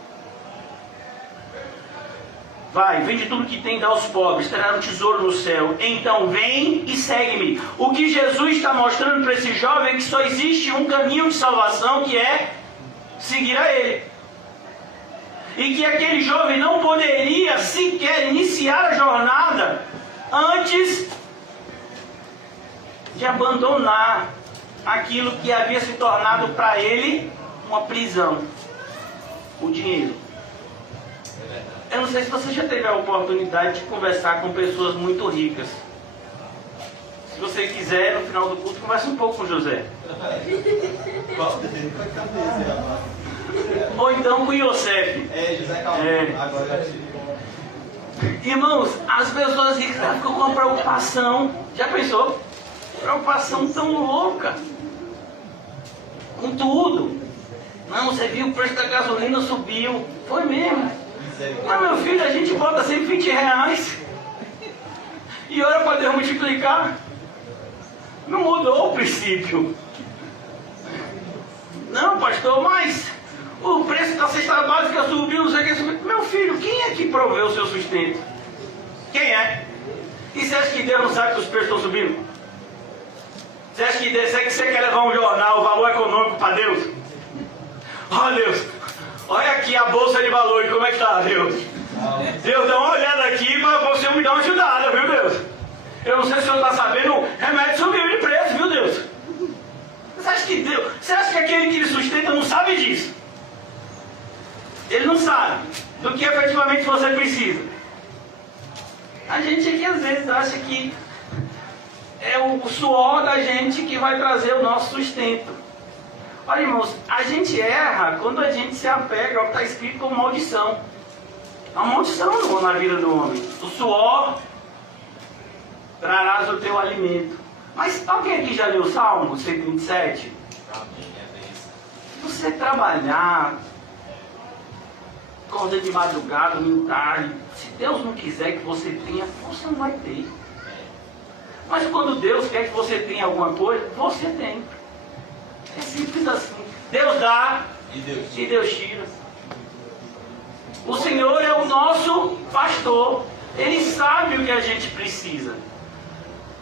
Vai, vende tudo que tem, dá aos pobres, terá um tesouro no céu. Então vem e segue-me. O que Jesus está mostrando para esse jovem é que só existe um caminho de salvação, que é seguir a Ele. E que aquele jovem não poderia sequer iniciar a jornada antes de abandonar aquilo que havia se tornado para ele uma prisão: o dinheiro. Eu não sei se você já teve a oportunidade de conversar com pessoas muito ricas. Se você quiser, no final do culto, converse um pouco com José. Ou então com Yosef. José Calma. Agora Irmãos, as pessoas ricas ficam com uma preocupação. Já pensou? Preocupação tão louca com tudo. Não, você viu, o preço da gasolina subiu. Foi mesmo. Mas meu filho, a gente bota sempre 20 reais e ora para Deus multiplicar. Não mudou o princípio. Não, pastor, mas o preço da cesta básica subiu, não sei o que subiu. Meu filho, quem é que proveu o seu sustento? Quem é? E você acha que Deus não sabe que os preços estão subindo? Você acha que você quer levar um jornal, o valor econômico para Deus? Ó Deus, olha aqui a bolsa de valores, como é que está, Deus? Deus, dá uma olhada aqui para você me dar uma ajudada, viu, Deus? Eu não sei se o senhor está sabendo, o remédio subiu de preço, viu, Deus? Você acha que aquele que lhe sustenta não sabe disso? Ele não sabe do que efetivamente você precisa. A gente aqui às vezes acha que é o suor da gente que vai trazer o nosso sustento. Olha, irmãos, a gente erra quando a gente se apega ao que está escrito como maldição. A maldição na vida do homem. O suor trarás o teu alimento. Mas alguém aqui já leu o Salmo 127? Se você trabalhar, acorda de madrugada, meio tarde, se Deus não quiser que você tenha, você não vai ter. Mas quando Deus quer que você tenha alguma coisa, você tem. É simples assim. Deus dá e Deus tira. O Senhor é o nosso pastor. Ele sabe o que a gente precisa.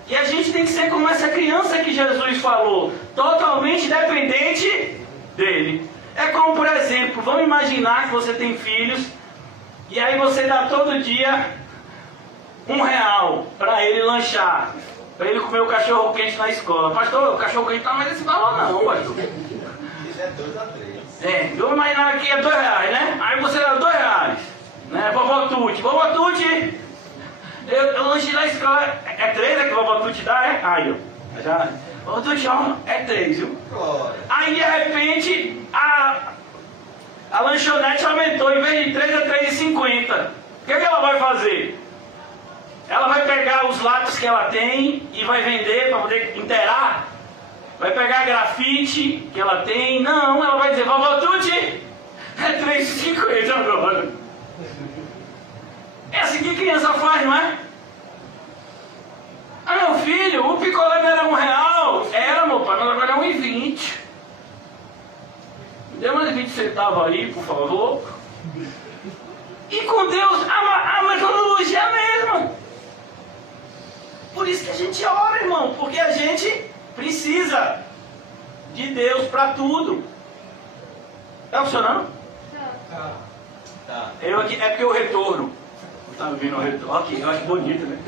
E a gente tem que ser como essa criança que Jesus falou, totalmente dependente dele. É como, por exemplo, vamos imaginar que você tem filhos e aí você dá todo dia R$1 para ele lanchar, para ele comer o cachorro quente na escola. Pastor, o cachorro quente não tá mais esse valor não, pastor. Isso é 2 a 3. Vamos imaginar que é R$2, né? Aí você dá R$2, né? Vovó Tuti, eu lanche na escola, é 3 que a vovó Tuti dá, é? Aí, ó. Já, outro João é 3, viu? Glória. Aí de repente a lanchonete aumentou, em vez de 3 a 3,50. O que ela vai fazer? Ela vai pegar os lápis que ela tem e vai vender para poder inteirar? Vai pegar grafite que ela tem? Não, ela vai dizer, vovó Tuti, é 3,50 agora. É assim que a criança faz, não é? Ah, meu filho, o picolé não era R$1. Era, meu pai, mas agora é 1,20. Dê mais 20 centavos aí, por favor. E com Deus, a metodologia é a mesma. Por isso que a gente ora, irmão, porque a gente precisa de Deus para tudo. Tá funcionando? Tá. Eu aqui, é porque o retorno. Tá ouvindo o retorno? Ok, eu acho bonito, né?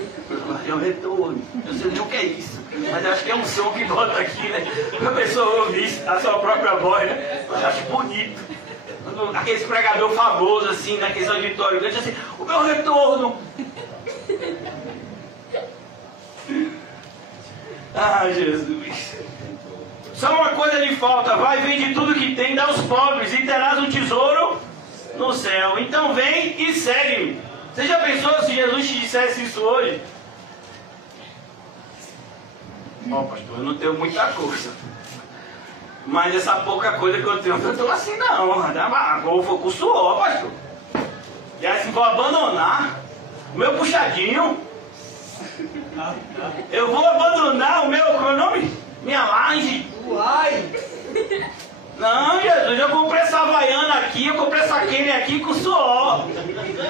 É o retorno. Eu sei nem o que é isso. Mas eu acho que é um som que bota aqui, né? A pessoa ouve isso, a sua própria voz, né? Eu acho bonito. Aqueles pregador famoso, assim, naqueles auditórios grandes, assim, o meu retorno. Ah, Jesus. Só uma coisa lhe falta, vai, vende tudo que tem, dá aos pobres e terás um tesouro no céu. Então vem e segue-me. Você já pensou se Jesus te dissesse isso hoje? Ó, pastor, eu não tenho muita coisa. Mas essa pouca coisa que eu tenho, eu estou assim não. Vou com suor, pastor. E assim, vou abandonar o meu puxadinho. Eu vou abandonar o meu, como é o nome? Minha laje. Uai! Não, Jesus, eu comprei essa Havaiana aqui, eu comprei essa Kenny aqui com suor.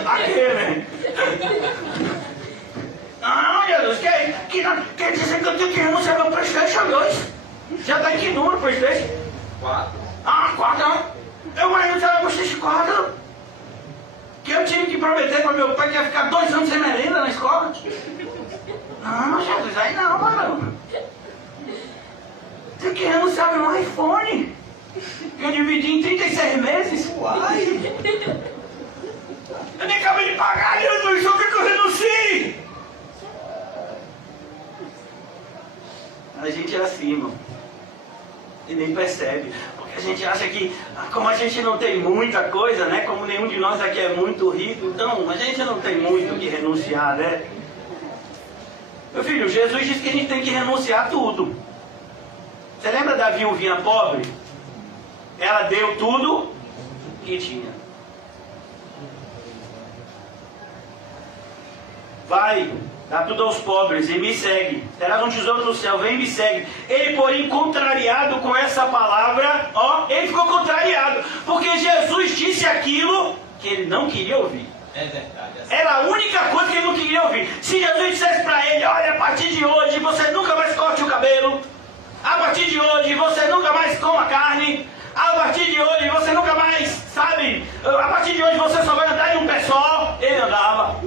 Aquele. Não, Jesus, quer dizer que eu tenho que renunciar ao meu PlayStation 2? Já tá em que número, PlayStation? 4. Ah, 4, né? Eu vou renunciar ao PlayStation 4. Que eu tive que prometer para meu pai que ia ficar 2 anos sem merenda na escola. Não, Jesus, aí não, mano. Tem que renunciar ao meu iPhone. Que eu dividi em 36 meses. Uai! Eu nem acabei de pagar, Jesus, só que eu renuncie. A gente é assim, irmão. E nem percebe. Porque a gente acha que, como a gente não tem muita coisa, né? Como nenhum de nós aqui é muito rico, então a gente não tem muito o que renunciar, né? Meu filho, Jesus disse que a gente tem que renunciar a tudo. Você lembra da viuvinha pobre? Ela deu tudo que tinha. Vai, dá tudo aos pobres e me segue. Terás um tesouro no céu, vem e me segue. Ele, porém, contrariado com essa palavra, ó, ele ficou contrariado. Porque Jesus disse aquilo que ele não queria ouvir. É verdade. Era a única coisa que ele não queria ouvir. Se Jesus dissesse para ele, olha, a partir de hoje você nunca mais corte o cabelo. A partir de hoje você nunca mais coma carne. A partir de hoje você nunca mais, sabe? A partir de hoje você só vai andar em um pé só. Ele andava.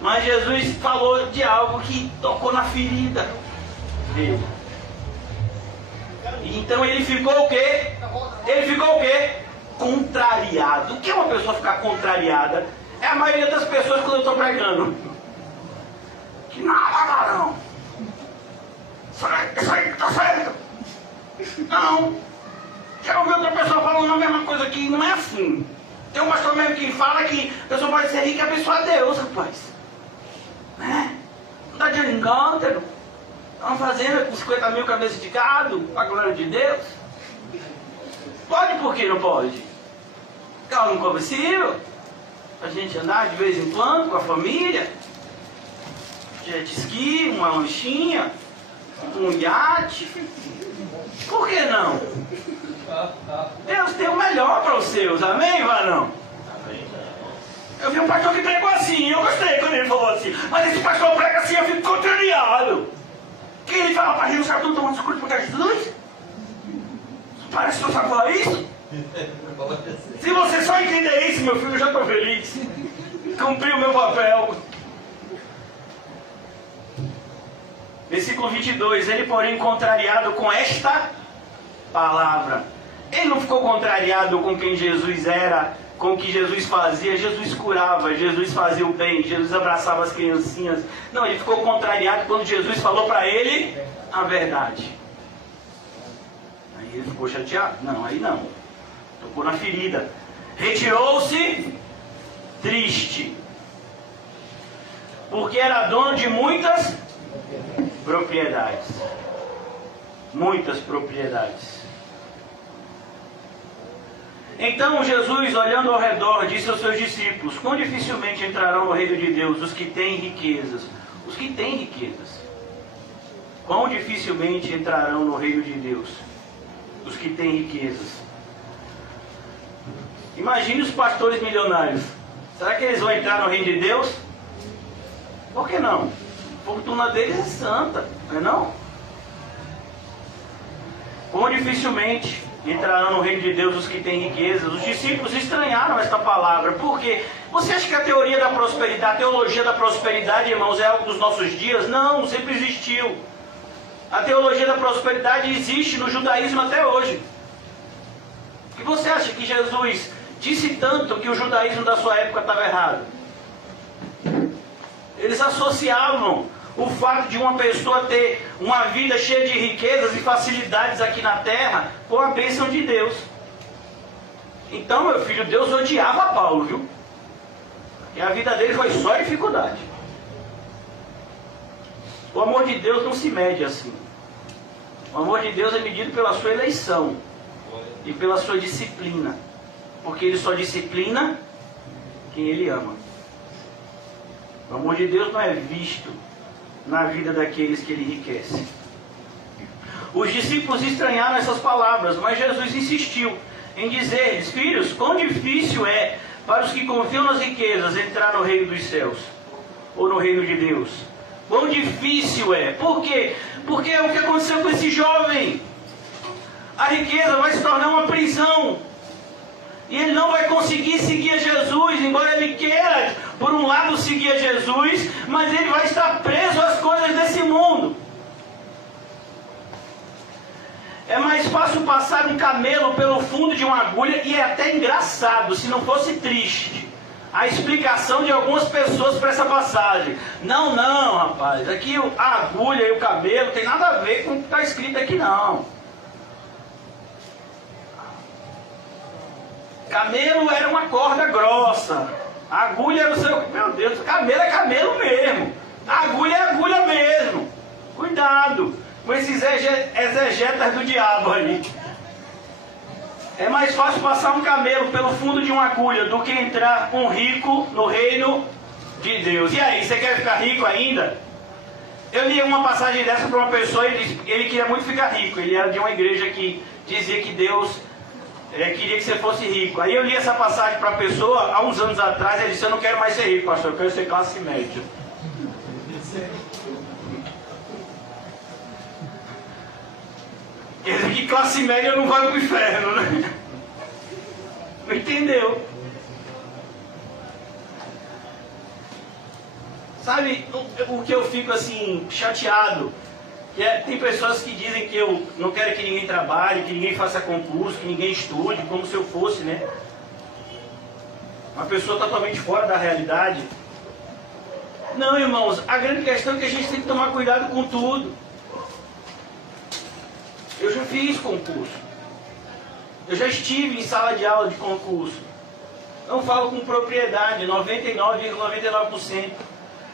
Mas Jesus falou de algo que tocou na ferida dele. Então ele ficou o quê? Ele ficou o quê? Contrariado. O que é uma pessoa ficar contrariada? É a maioria das pessoas quando eu estou pregando. Que nada, não. Isso aí tá certo. Não. Já ouvi outra pessoa falando a mesma coisa que não é assim. Tem um pastor mesmo que fala que a pessoa pode ser rica e abençoar Deus, rapaz. Né? Não dá dinheiro em cântaro. Estão fazendo com 50 mil cabeças de gado, para a glória de Deus. Pode, por que não pode? Carro no combustível, a gente andar de vez em quando com a família. Jet ski, uma lanchinha, um iate. Por que não? Deus tem o melhor para os seus, amém, varão? Eu vi um pastor que pregou assim, eu gostei quando ele falou assim, mas esse pastor prega assim, eu fico contrariado. Que ele fala para rir, os caras estão tomando escuro por causa de Jesus? Parece que eu sabe falar isso? Se você só entender isso, meu filho, eu já estou feliz. Cumpri o meu papel. Versículo 22, ele porém contrariado com esta palavra. Ele não ficou contrariado com quem Jesus era com o que Jesus fazia. Jesus curava, Jesus fazia o bem, Jesus abraçava as criancinhas. Não, ele ficou contrariado quando Jesus falou para ele a verdade. Aí ele ficou chateado? Não, aí não. Tocou na ferida. Retirou-se triste, porque era dono de muitas propriedades. Muitas propriedades. Então Jesus, olhando ao redor, disse aos seus discípulos: quão dificilmente entrarão no reino de Deus os que têm riquezas. Os que têm riquezas. Quão dificilmente entrarão no reino de Deus os que têm riquezas. Imagine os pastores milionários. Será que eles vão entrar no reino de Deus? Por que não? A fortuna deles é santa, não é não? Quão dificilmente entrarão no reino de Deus os que têm riquezas. Os discípulos estranharam esta palavra. Por quê? Você acha que a teoria da prosperidade, a teologia da prosperidade, irmãos, é algo dos nossos dias? Não, sempre existiu. A teologia da prosperidade existe no judaísmo até hoje. E você acha que Jesus disse tanto que o judaísmo da sua época estava errado? Eles associavam o fato de uma pessoa ter uma vida cheia de riquezas e facilidades aqui na terra com a bênção de Deus. Então, meu filho, Deus odiava Paulo, viu? E a vida dele foi só dificuldade. O amor de Deus não se mede assim. O amor de Deus é medido pela sua eleição e pela sua disciplina. Porque Ele só disciplina quem Ele ama. O amor de Deus não é visto na vida daqueles que Ele enriquece. Os discípulos estranharam essas palavras, mas Jesus insistiu em dizer-lhes: filhos, quão difícil é para os que confiam nas riquezas entrar no reino dos céus, ou no reino de Deus. Quão difícil é. Por quê? Porque é o que aconteceu com esse jovem. A riqueza vai se tornar uma prisão. E ele não vai conseguir seguir a Jesus, embora ele queira, por um lado, seguir a Jesus, mas ele vai estar preso às coisas desse mundo. É mais fácil passar um camelo pelo fundo de uma agulha, e é até engraçado, se não fosse triste, a explicação de algumas pessoas para essa passagem. Não, rapaz, aqui a agulha e o camelo tem nada a ver com o que está escrito aqui, não. Camelo era uma corda grossa. A agulha era o seu... Meu Deus, camelo é camelo mesmo. A agulha é agulha mesmo. Cuidado com esses exegetas do diabo ali. É mais fácil passar um camelo pelo fundo de uma agulha do que entrar um rico no reino de Deus. E aí, você quer ficar rico ainda? Eu li uma passagem dessa para uma pessoa e ele queria muito ficar rico. Ele era de uma igreja que dizia que Deus... queria que você fosse rico. Aí eu li essa passagem para a pessoa há uns anos atrás. Ele disse: eu não quero mais ser rico, pastor, eu quero ser classe média. Quer dizer que classe média não vai para o inferno, né? Não entendeu? Sabe o que eu fico assim chateado? Tem pessoas que dizem que eu não quero que ninguém trabalhe, que ninguém faça concurso, que ninguém estude, como se eu fosse, né? Uma pessoa totalmente fora da realidade. Não, irmãos, a grande questão é que a gente tem que tomar cuidado com tudo. Eu já fiz concurso. Eu já estive em sala de aula de concurso. Não falo com propriedade, 99,99%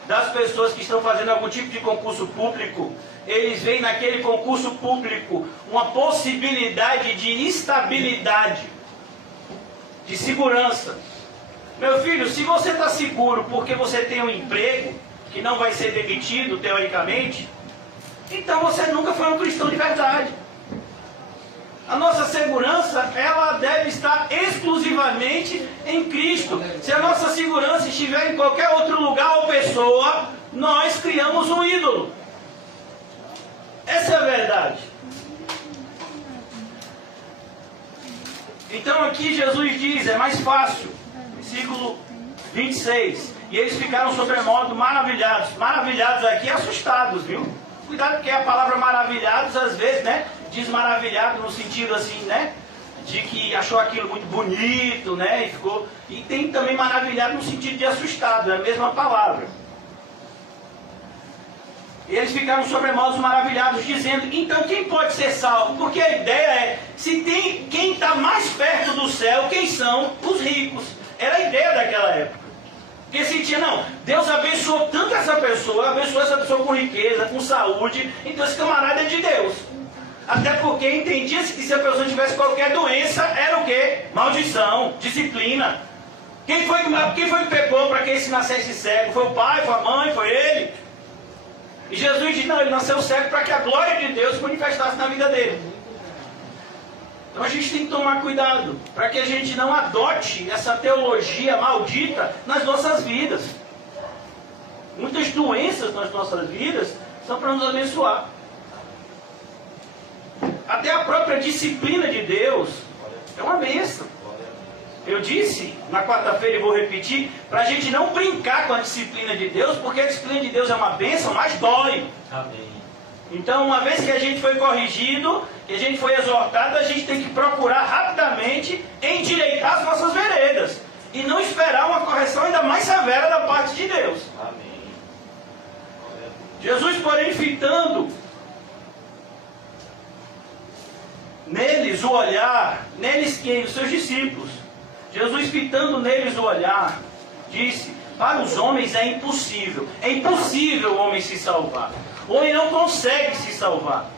das pessoas que estão fazendo algum tipo de concurso público, eles veem naquele concurso público uma possibilidade de estabilidade, de segurança. Meu filho, se você está seguro porque você tem um emprego que não vai ser demitido, teoricamente, então você nunca foi um cristão de verdade. A nossa segurança, ela deve estar exclusivamente em Cristo. Se a nossa segurança estiver em qualquer outro lugar ou pessoa, nós criamos um ídolo. Essa é a verdade. Então aqui Jesus diz, é mais fácil. Versículo 26. E eles ficaram sobremodo maravilhados. Maravilhados aqui, assustados, viu? Cuidado, porque a palavra maravilhados, às vezes, né? Diz maravilhado no sentido assim, né? de que achou aquilo muito bonito, né? E tem também maravilhado no sentido de assustado, é a mesma palavra. Eles ficaram sobremodos maravilhados, dizendo, então quem pode ser salvo? Porque a ideia é, se tem quem está mais perto do céu, quem são? Os ricos. Era a ideia daquela época. Porque sentia, não, Deus abençoou tanto essa pessoa, abençoou essa pessoa com riqueza, com saúde, então esse camarada é de Deus. Até porque entendia-se que se a pessoa tivesse qualquer doença, era o quê? Maldição, disciplina. Quem foi que pecou para que esse nascesse cego? Foi o pai, foi a mãe, foi ele? E Jesus diz, não, ele nasceu cego para que a glória de Deus se manifestasse na vida dele. Então a gente tem que tomar cuidado, para que a gente não adote essa teologia maldita nas nossas vidas. Muitas doenças nas nossas vidas são para nos abençoar. Até a própria disciplina de Deus é uma bênção. Eu disse na quarta-feira e vou repetir, para a gente não brincar com a disciplina de Deus, porque a disciplina de Deus é uma bênção, mas dói. Amém. Então, uma vez que a gente foi corrigido, que a gente foi exortado, a gente tem que procurar rapidamente endireitar as nossas veredas. E não esperar uma correção ainda mais severa da parte de Deus. Amém. Jesus, porém, fitando neles o olhar, neles quem? Os seus discípulos. Jesus, fitando neles o olhar, disse, para os homens é impossível o homem se salvar. O homem não consegue se salvar.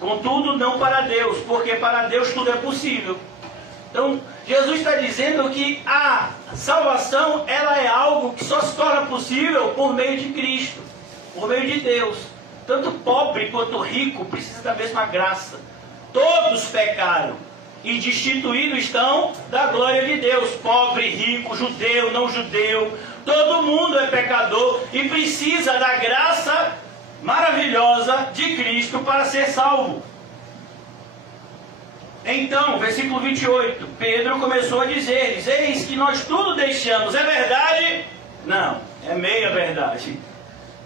Contudo, não para Deus, porque para Deus tudo é possível. Então, Jesus está dizendo que a salvação, ela é algo que só se torna possível por meio de Cristo, por meio de Deus. Tanto pobre quanto rico precisam da mesma graça. Todos pecaram e destituídos estão da glória de Deus. Pobre, rico, judeu, não judeu, todo mundo é pecador e precisa da graça maravilhosa de Cristo para ser salvo. Então, versículo 28, Pedro começou a dizer-lhes, eis que nós tudo deixamos. É verdade? Não, é meia verdade.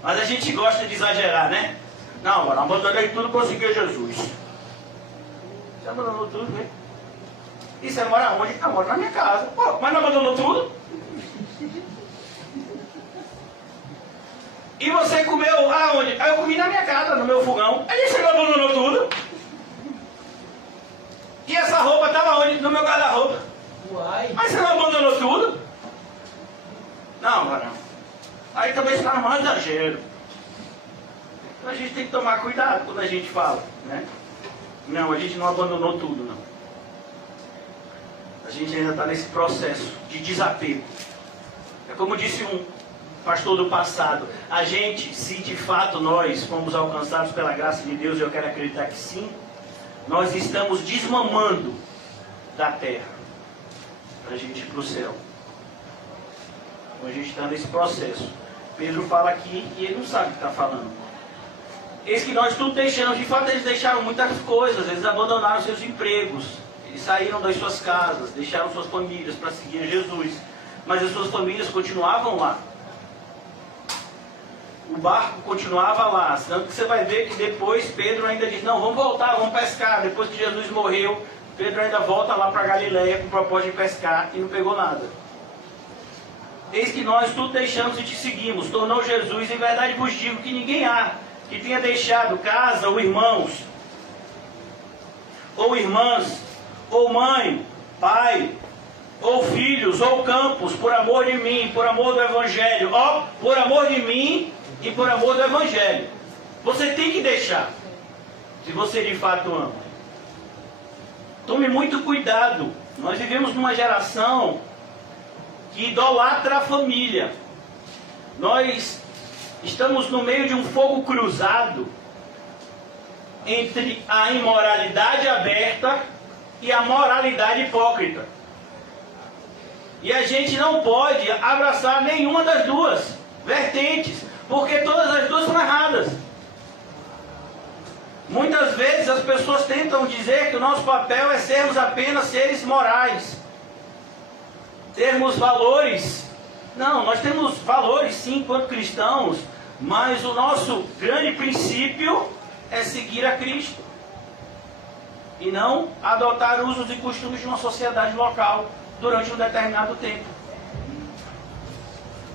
Mas a gente gosta de exagerar, né? Não, agora abandonei tudo para seguir Jesus. Você abandonou tudo, né? E você mora onde? Eu moro na minha casa. Pô, mas não abandonou tudo? E você comeu aonde? Eu comi na minha casa, no meu fogão. Aí você não abandonou tudo? E essa roupa estava onde? No meu guarda-roupa. Uai. Mas você não abandonou tudo? Não, varão. Aí também está no maior exagero. Então a gente tem que tomar cuidado quando a gente fala, né? Não, a gente não abandonou tudo, não. A gente ainda está nesse processo de desapego. É como disse um pastor do passado, a gente, se de fato nós fomos alcançados pela graça de Deus, eu quero acreditar que sim, nós estamos desmamando da terra para a gente ir para o céu. Então a gente está nesse processo. Pedro fala aqui e ele não sabe o que está falando. Eis que nós tudo deixamos, de fato eles deixaram muitas coisas, eles abandonaram seus empregos, eles saíram das suas casas, deixaram suas famílias para seguir Jesus, mas as suas famílias continuavam lá. O barco continuava lá, tanto que você vai ver que depois Pedro ainda diz, não, vamos voltar, vamos pescar. Depois que Jesus morreu, Pedro ainda volta lá para Galileia com o propósito de pescar e não pegou nada. Eis que nós tudo deixamos e te seguimos, tornou Jesus, em verdade vos digo que ninguém há que tenha deixado casa ou irmãos, ou irmãs, ou mãe, pai, ou filhos, ou campos, por amor de mim, por amor do Evangelho, por amor de mim e por amor do Evangelho. Você tem que deixar, se você de fato ama. Tome muito cuidado. Nós vivemos numa geração que idolatra a família. Nós estamos no meio de um fogo cruzado entre a imoralidade aberta e a moralidade hipócrita. E a gente não pode abraçar nenhuma das duas vertentes, porque todas as duas são erradas. Muitas vezes as pessoas tentam dizer que o nosso papel é sermos apenas seres morais, termos valores. Não, nós temos valores sim enquanto cristãos, mas o nosso grande princípio é seguir a Cristo. e não adotar usos e costumes de uma sociedade local durante um determinado tempo.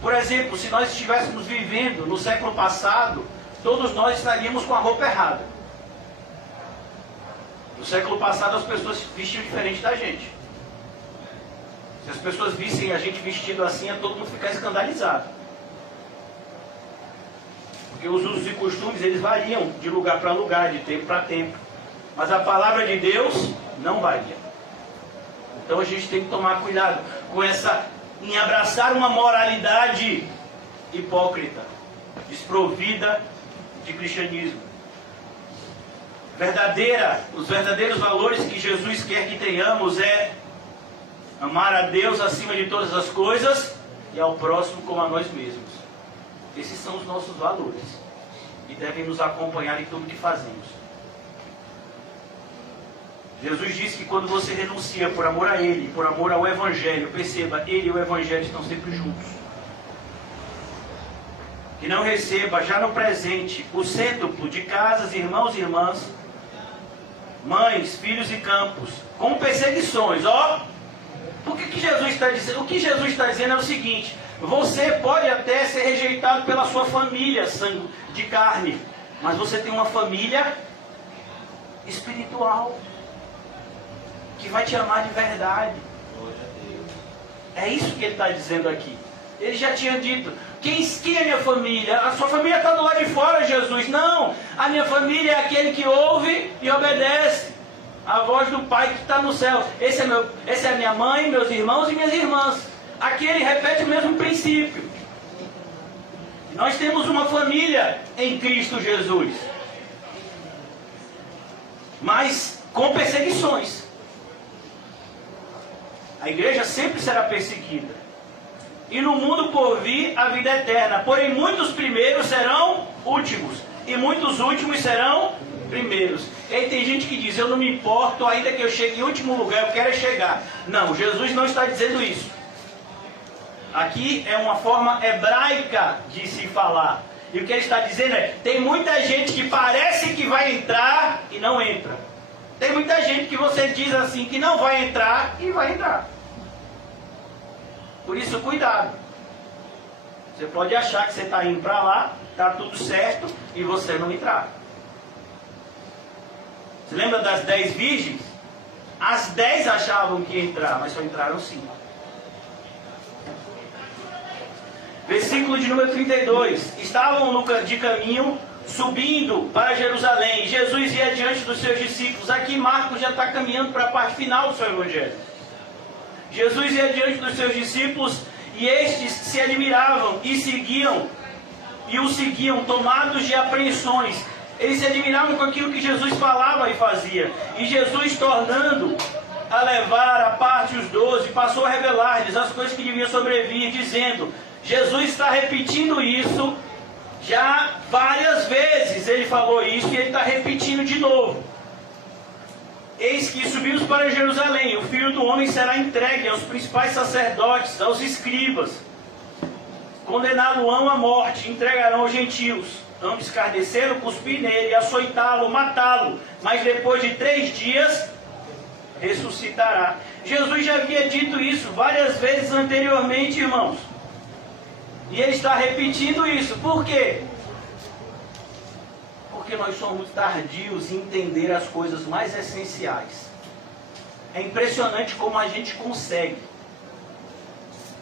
Por exemplo, se nós estivéssemos vivendo no século passado, todos nós estaríamos com a roupa errada. No século passado as pessoas vestiam diferente da gente. Se as pessoas vissem a gente vestido assim, ia todo mundo ficar escandalizado. Porque os usos e costumes, eles variam de lugar para lugar, de tempo para tempo. Mas a palavra de Deus não varia. Então a gente tem que tomar cuidado com em abraçar uma moralidade hipócrita, desprovida de cristianismo. Os verdadeiros valores que Jesus quer que tenhamos é amar a Deus acima de todas as coisas e ao próximo como a nós mesmos. Esses são os nossos valores e devem nos acompanhar em tudo que fazemos. Jesus disse que quando você renuncia por amor a Ele, por amor ao Evangelho, perceba, Ele e o Evangelho estão sempre juntos. Que não receba já no presente o cêntuplo de casas, irmãos e irmãs, mães, filhos e campos, com perseguições. Por que Jesus está dizendo? O que Jesus está dizendo é o seguinte: você pode até ser rejeitado pela sua família de carne, mas você tem uma família espiritual que vai te amar de verdade. É isso que ele está dizendo aqui. Ele já tinha dito: quem é minha família? A sua família está do lado de fora, Jesus. Não, a minha família é aquele que ouve e obedece a voz do Pai que está no céu. Essa é a minha mãe, meus irmãos e minhas irmãs. Aqui ele repete o mesmo princípio. Nós temos uma família em Cristo Jesus, mas com perseguições. A igreja sempre será perseguida. E no mundo por vir a vida eterna. Porém, muitos primeiros serão últimos, e muitos últimos serão primeiros. E aí tem gente que diz: eu não me importo, ainda que eu chegue em último lugar, eu quero é chegar. Não, Jesus não está dizendo isso. Aqui é uma forma hebraica de se falar. E o que ele está dizendo é: tem muita gente que parece que vai entrar e não entra. Tem muita gente que você diz assim que não vai entrar e vai entrar. Por isso, cuidado. Você pode achar que você está indo para lá, está tudo certo, e você não entrar. Você lembra das 10 virgens? As 10 achavam que ia entrar, mas só entraram 5. Versículo de número 32. Estavam de caminho, subindo para Jerusalém. Jesus ia diante dos seus discípulos. Aqui Marcos já está caminhando para a parte final do seu evangelho. Jesus ia diante dos seus discípulos, e estes se admiravam e o seguiam, tomados de apreensões. Eles se admiravam com aquilo que Jesus falava e fazia. E Jesus, tornando a levar à parte os 12, passou a revelar-lhes as coisas que deviam sobrevir, dizendo: Jesus está repetindo isso já várias vezes. Ele falou isso e ele está repetindo de novo. Eis que subimos para Jerusalém, o Filho do Homem será entregue aos principais sacerdotes, aos escribas. Condená-lo-ão à morte, entregarão aos gentios. Hão de escarnecê-lo, cuspir nele, açoitá-lo, matá-lo. Mas depois de 3 dias, ressuscitará. Jesus já havia dito isso várias vezes anteriormente, irmãos. E ele está repetindo isso. Por quê? Porque nós somos tardios em entender as coisas mais essenciais. É impressionante como a gente consegue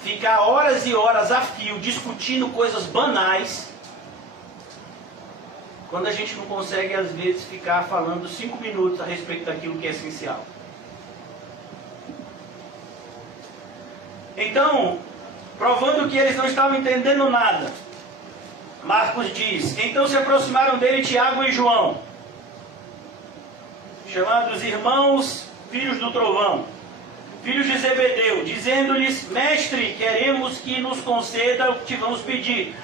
ficar horas e horas a fio discutindo coisas banais, quando a gente não consegue às vezes ficar falando 5 minutos a respeito daquilo que é essencial. Então, provando que eles não estavam entendendo nada, Marcos diz: então se aproximaram dele Tiago e João, chamados irmãos, filhos do trovão, filhos de Zebedeu, dizendo-lhes: mestre, queremos que nos conceda o que te vamos pedir.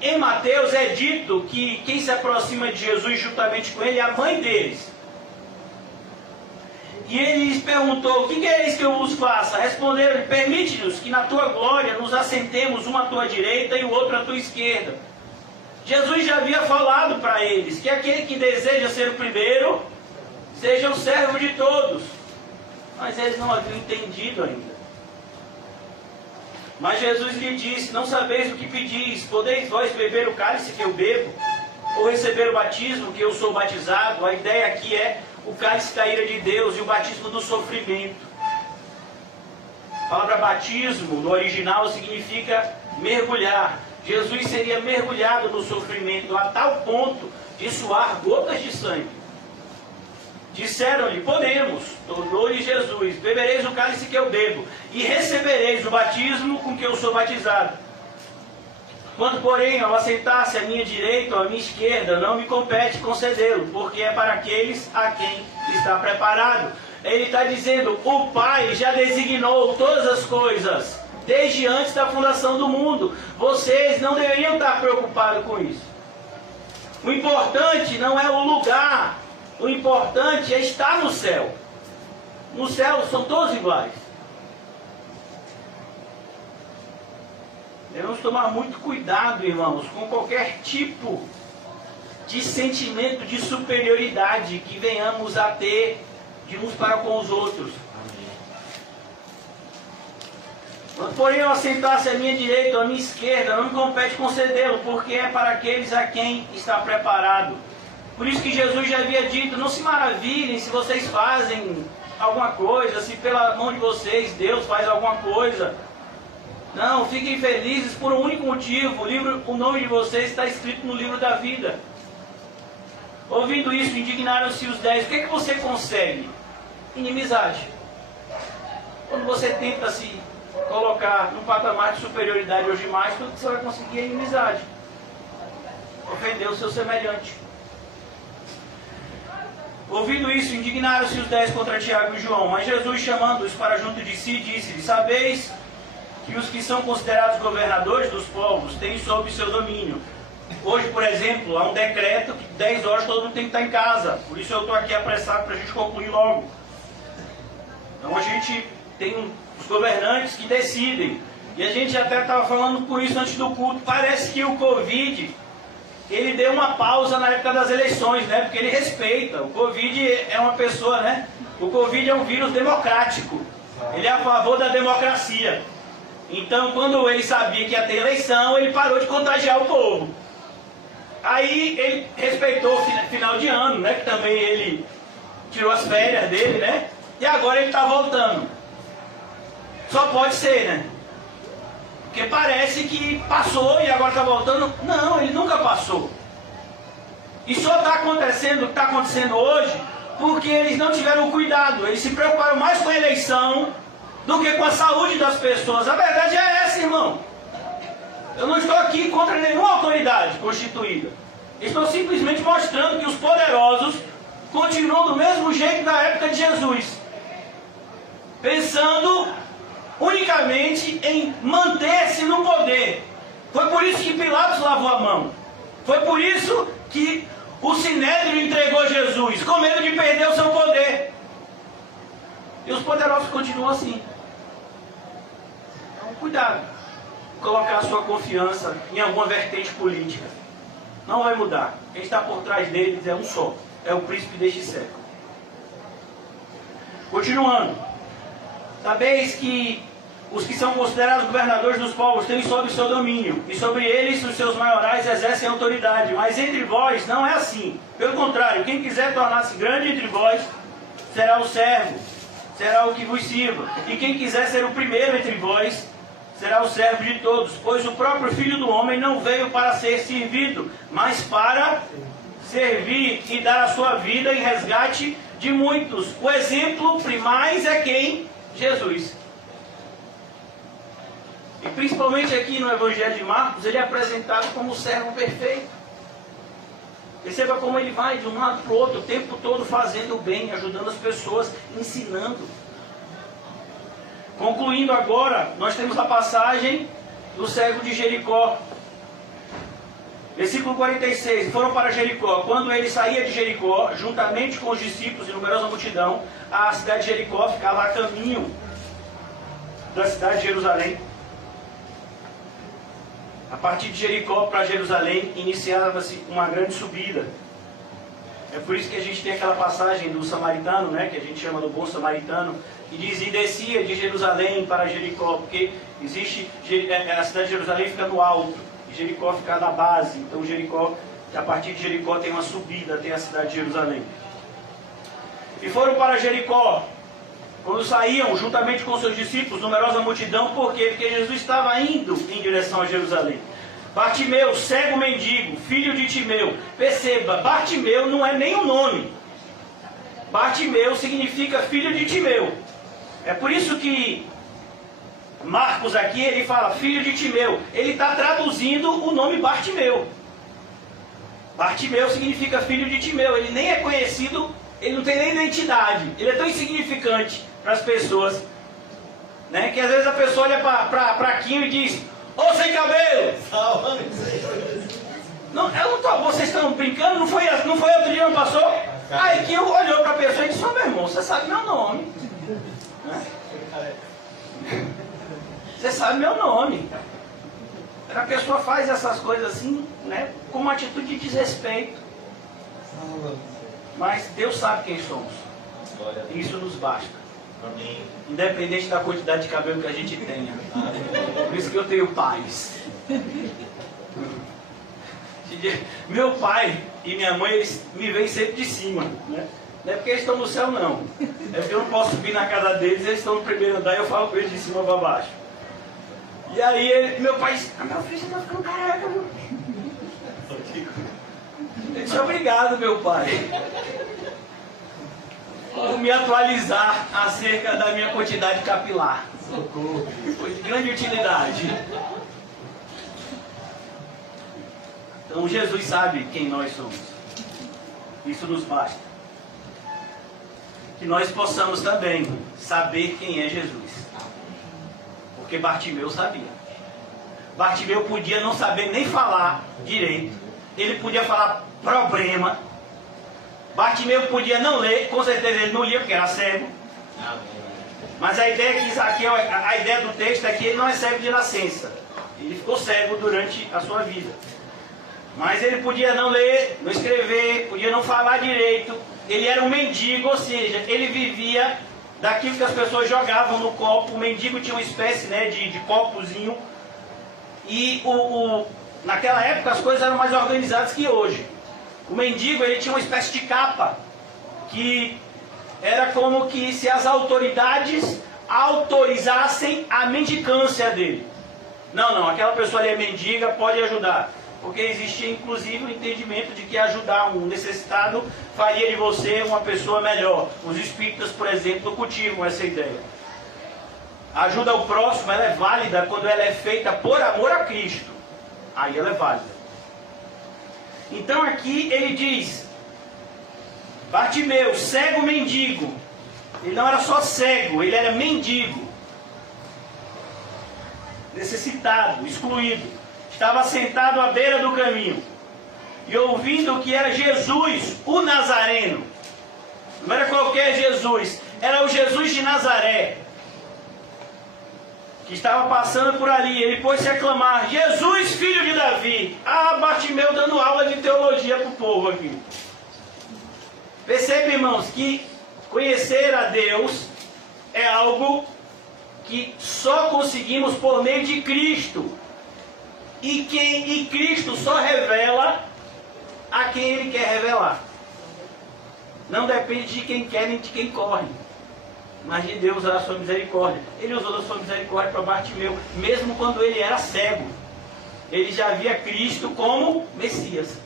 Em Mateus é dito que quem se aproxima de Jesus juntamente com ele é a mãe deles. E ele lhes perguntou: o que quereis que eu vos faça? Responderam-lhe: permite-nos que na tua glória nos assentemos, uma à tua direita e o outro à tua esquerda. Jesus já havia falado para eles que aquele que deseja ser o primeiro seja o servo de todos. Mas eles não haviam entendido ainda. Mas Jesus lhe disse: não sabeis o que pedis, podeis vós beber o cálice que eu bebo, ou receber o batismo que eu sou batizado? A ideia aqui é o cálice da ira de Deus e o batismo do sofrimento. A palavra batismo, no original, significa mergulhar. Jesus seria mergulhado no sofrimento a tal ponto de suar gotas de sangue. Disseram-lhe: podemos. Tornou-lhe Jesus: bebereis o cálice que eu bebo, e recebereis o batismo com que eu sou batizado. Quando, porém, ao assentar-se à minha direita ou à minha esquerda, não me compete concedê-lo, porque é para aqueles a quem está preparado. Ele está dizendo: o Pai já designou todas as coisas, desde antes da fundação do mundo. Vocês não deveriam estar preocupados com isso. O importante não é o lugar, o importante é estar no céu. No céu são todos iguais. Devemos tomar muito cuidado, irmãos, com qualquer tipo de sentimento de superioridade que venhamos a ter de uns para com os outros. Quando, porém, eu assentar-se à minha direita ou à minha esquerda, não me compete concedê-lo, porque é para aqueles a quem está preparado. Por isso que Jesus já havia dito: não se maravilhem se vocês fazem alguma coisa, se pela mão de vocês Deus faz alguma coisa. Não, fiquem felizes por um único motivo: o nome de vocês está escrito no livro da vida. Ouvindo isso, indignaram-se os 10. O que é que você consegue? Inimizade. Quando você tenta se colocar num patamar de superioridade aos demais, tudo que você vai conseguir é inimizade. Ofender o seu semelhante. Ouvindo isso, indignaram-se os 10 contra Tiago e João. Mas Jesus, chamando-os para junto de si, disse-lhes: sabeis que os que são considerados governadores dos povos têm sob seu domínio. Hoje, por exemplo, há um decreto que 10 horas todo mundo tem que estar em casa. Por isso eu estou aqui apressado para a gente concluir logo. Então a gente tem os governantes que decidem. E a gente até estava falando por isso antes do culto. Parece que o Covid, ele deu uma pausa na época das eleições, né? Porque ele respeita. O Covid é uma pessoa, né? O Covid é um vírus democrático. Ele é a favor da democracia. Então, quando ele sabia que ia ter eleição, ele parou de contagiar o povo. Aí ele respeitou o final de ano, né? Que também ele tirou as férias dele, né? E agora ele está voltando. Só pode ser, né? Porque parece que passou e agora está voltando. Não, ele nunca passou. E só está acontecendo o que está acontecendo hoje porque eles não tiveram cuidado. Eles se preocuparam mais com a eleição do que com a saúde das pessoas. A verdade é essa, irmão. Eu não estou aqui contra nenhuma autoridade constituída. Estou simplesmente mostrando que os poderosos continuam do mesmo jeito da época de Jesus, pensando unicamente em manter-se no poder. Foi por isso que Pilatos lavou a mão. Foi por isso que o Sinédrio entregou Jesus, com medo de perder o seu poder. E os poderosos continuam assim. Então, cuidado. Colocar a sua confiança em alguma vertente política. Não vai mudar. Quem está por trás deles é um só. É o príncipe deste século. Continuando. Sabeis que os que são considerados governadores dos povos têm sob seu domínio, e sobre eles os seus maiorais exercem autoridade. Mas entre vós não é assim. Pelo contrário, quem quiser tornar-se grande entre vós será o servo, será o que vos sirva. E quem quiser ser o primeiro entre vós será o servo de todos. Pois o próprio Filho do Homem não veio para ser servido, mas para servir e dar a sua vida em resgate de muitos. O exemplo primais é quem? Jesus. E principalmente aqui no Evangelho de Marcos, ele é apresentado como o servo perfeito. Perceba como ele vai de um lado para o outro, o tempo todo fazendo o bem, ajudando as pessoas, ensinando. Concluindo agora, nós temos a passagem do cego de Jericó. Versículo 46. Foram para Jericó. Quando ele saía de Jericó, juntamente com os discípulos e numerosa multidão, a cidade de Jericó ficava a caminho da cidade de Jerusalém. A partir de Jericó para Jerusalém, iniciava-se uma grande subida. É por isso que a gente tem aquela passagem do samaritano, né, que a gente chama do bom samaritano, que diz, e descia de Jerusalém para Jericó, porque existe, a cidade de Jerusalém fica no alto, e Jericó fica na base. Então Jericó, a partir de Jericó tem uma subida, tem a cidade de Jerusalém. E foram para Jericó. Quando saíam, juntamente com seus discípulos, numerosa multidão, por quê? Porque Jesus estava indo em direção a Jerusalém. Bartimeu, cego mendigo, filho de Timeu. Perceba, Bartimeu não é nem um nome. Bartimeu significa filho de Timeu. É por isso que Marcos aqui, ele fala filho de Timeu. Ele está traduzindo o nome Bartimeu. Bartimeu significa filho de Timeu. Ele nem é conhecido, ele não tem nem identidade. Ele é tão insignificante para as pessoas, né, que às vezes a pessoa olha para Quinho e diz, ô sem cabelo! Não, eu não tô, vocês estão brincando? Não foi outro dia, não passou? Aí Quinho olhou para a pessoa e disse, ô meu irmão, você sabe meu nome. Você sabe meu nome. A pessoa faz essas coisas assim, né, com uma atitude de desrespeito. Mas Deus sabe quem somos. Isso nos basta. Independente da quantidade de cabelo que a gente tenha. Por isso que eu tenho pais. Meu pai e minha mãe, eles me veem sempre de cima, né? Não é porque eles estão no céu, não. É porque eu não posso subir na casa deles, eles estão no primeiro andar e eu falo com eles de cima para baixo. E aí meu pai disse, meu filho, você tá ficando careca, meu. Eu disse, obrigado, meu pai, por me atualizar acerca da minha quantidade capilar. Foi de grande utilidade. Então Jesus sabe quem nós somos. Isso nos basta. Que nós possamos também saber quem é Jesus. Porque Bartimeu sabia. Bartimeu podia não saber nem falar direito. Ele podia falar problema. Bartimeu podia não ler, com certeza ele não lia porque era cego. Mas a ideia que aqui, a ideia do texto é que ele não é cego de nascença. Ele ficou cego durante a sua vida. Mas ele podia não ler, não escrever, podia não falar direito. Ele era um mendigo, ou seja, ele vivia daquilo que as pessoas jogavam no copo. O mendigo tinha uma espécie, né, de copozinho. E naquela época as coisas eram mais organizadas que hoje. O mendigo, ele tinha uma espécie de capa, que era como que se as autoridades autorizassem a mendicância dele. Não, aquela pessoa ali é mendiga, pode ajudar. Porque existia inclusive o entendimento de que ajudar um necessitado faria de você uma pessoa melhor. Os espíritas, por exemplo, cultivam essa ideia. A ajuda ao próximo, ela é válida quando ela é feita por amor a Cristo. Aí ela é válida. Então aqui ele diz, Bartimeu, cego mendigo. Ele não era só cego, ele era mendigo. Necessitado, excluído. Estava sentado à beira do caminho. E ouvindo que era Jesus, o Nazareno. Não era qualquer Jesus, era o Jesus de Nazaré, que estava passando por ali. Ele pôs-se a clamar, Jesus, filho de Davi. Bartimeu dando aula de teologia para o povo aqui. Percebe, irmãos, que conhecer a Deus é algo que só conseguimos por meio de Cristo. E Cristo só revela a quem Ele quer revelar. Não depende de quem quer nem de quem corre, mas de Deus a sua misericórdia. Ele usou a sua misericórdia para Bartimeu, mesmo quando ele era cego. Ele já via Cristo como Messias.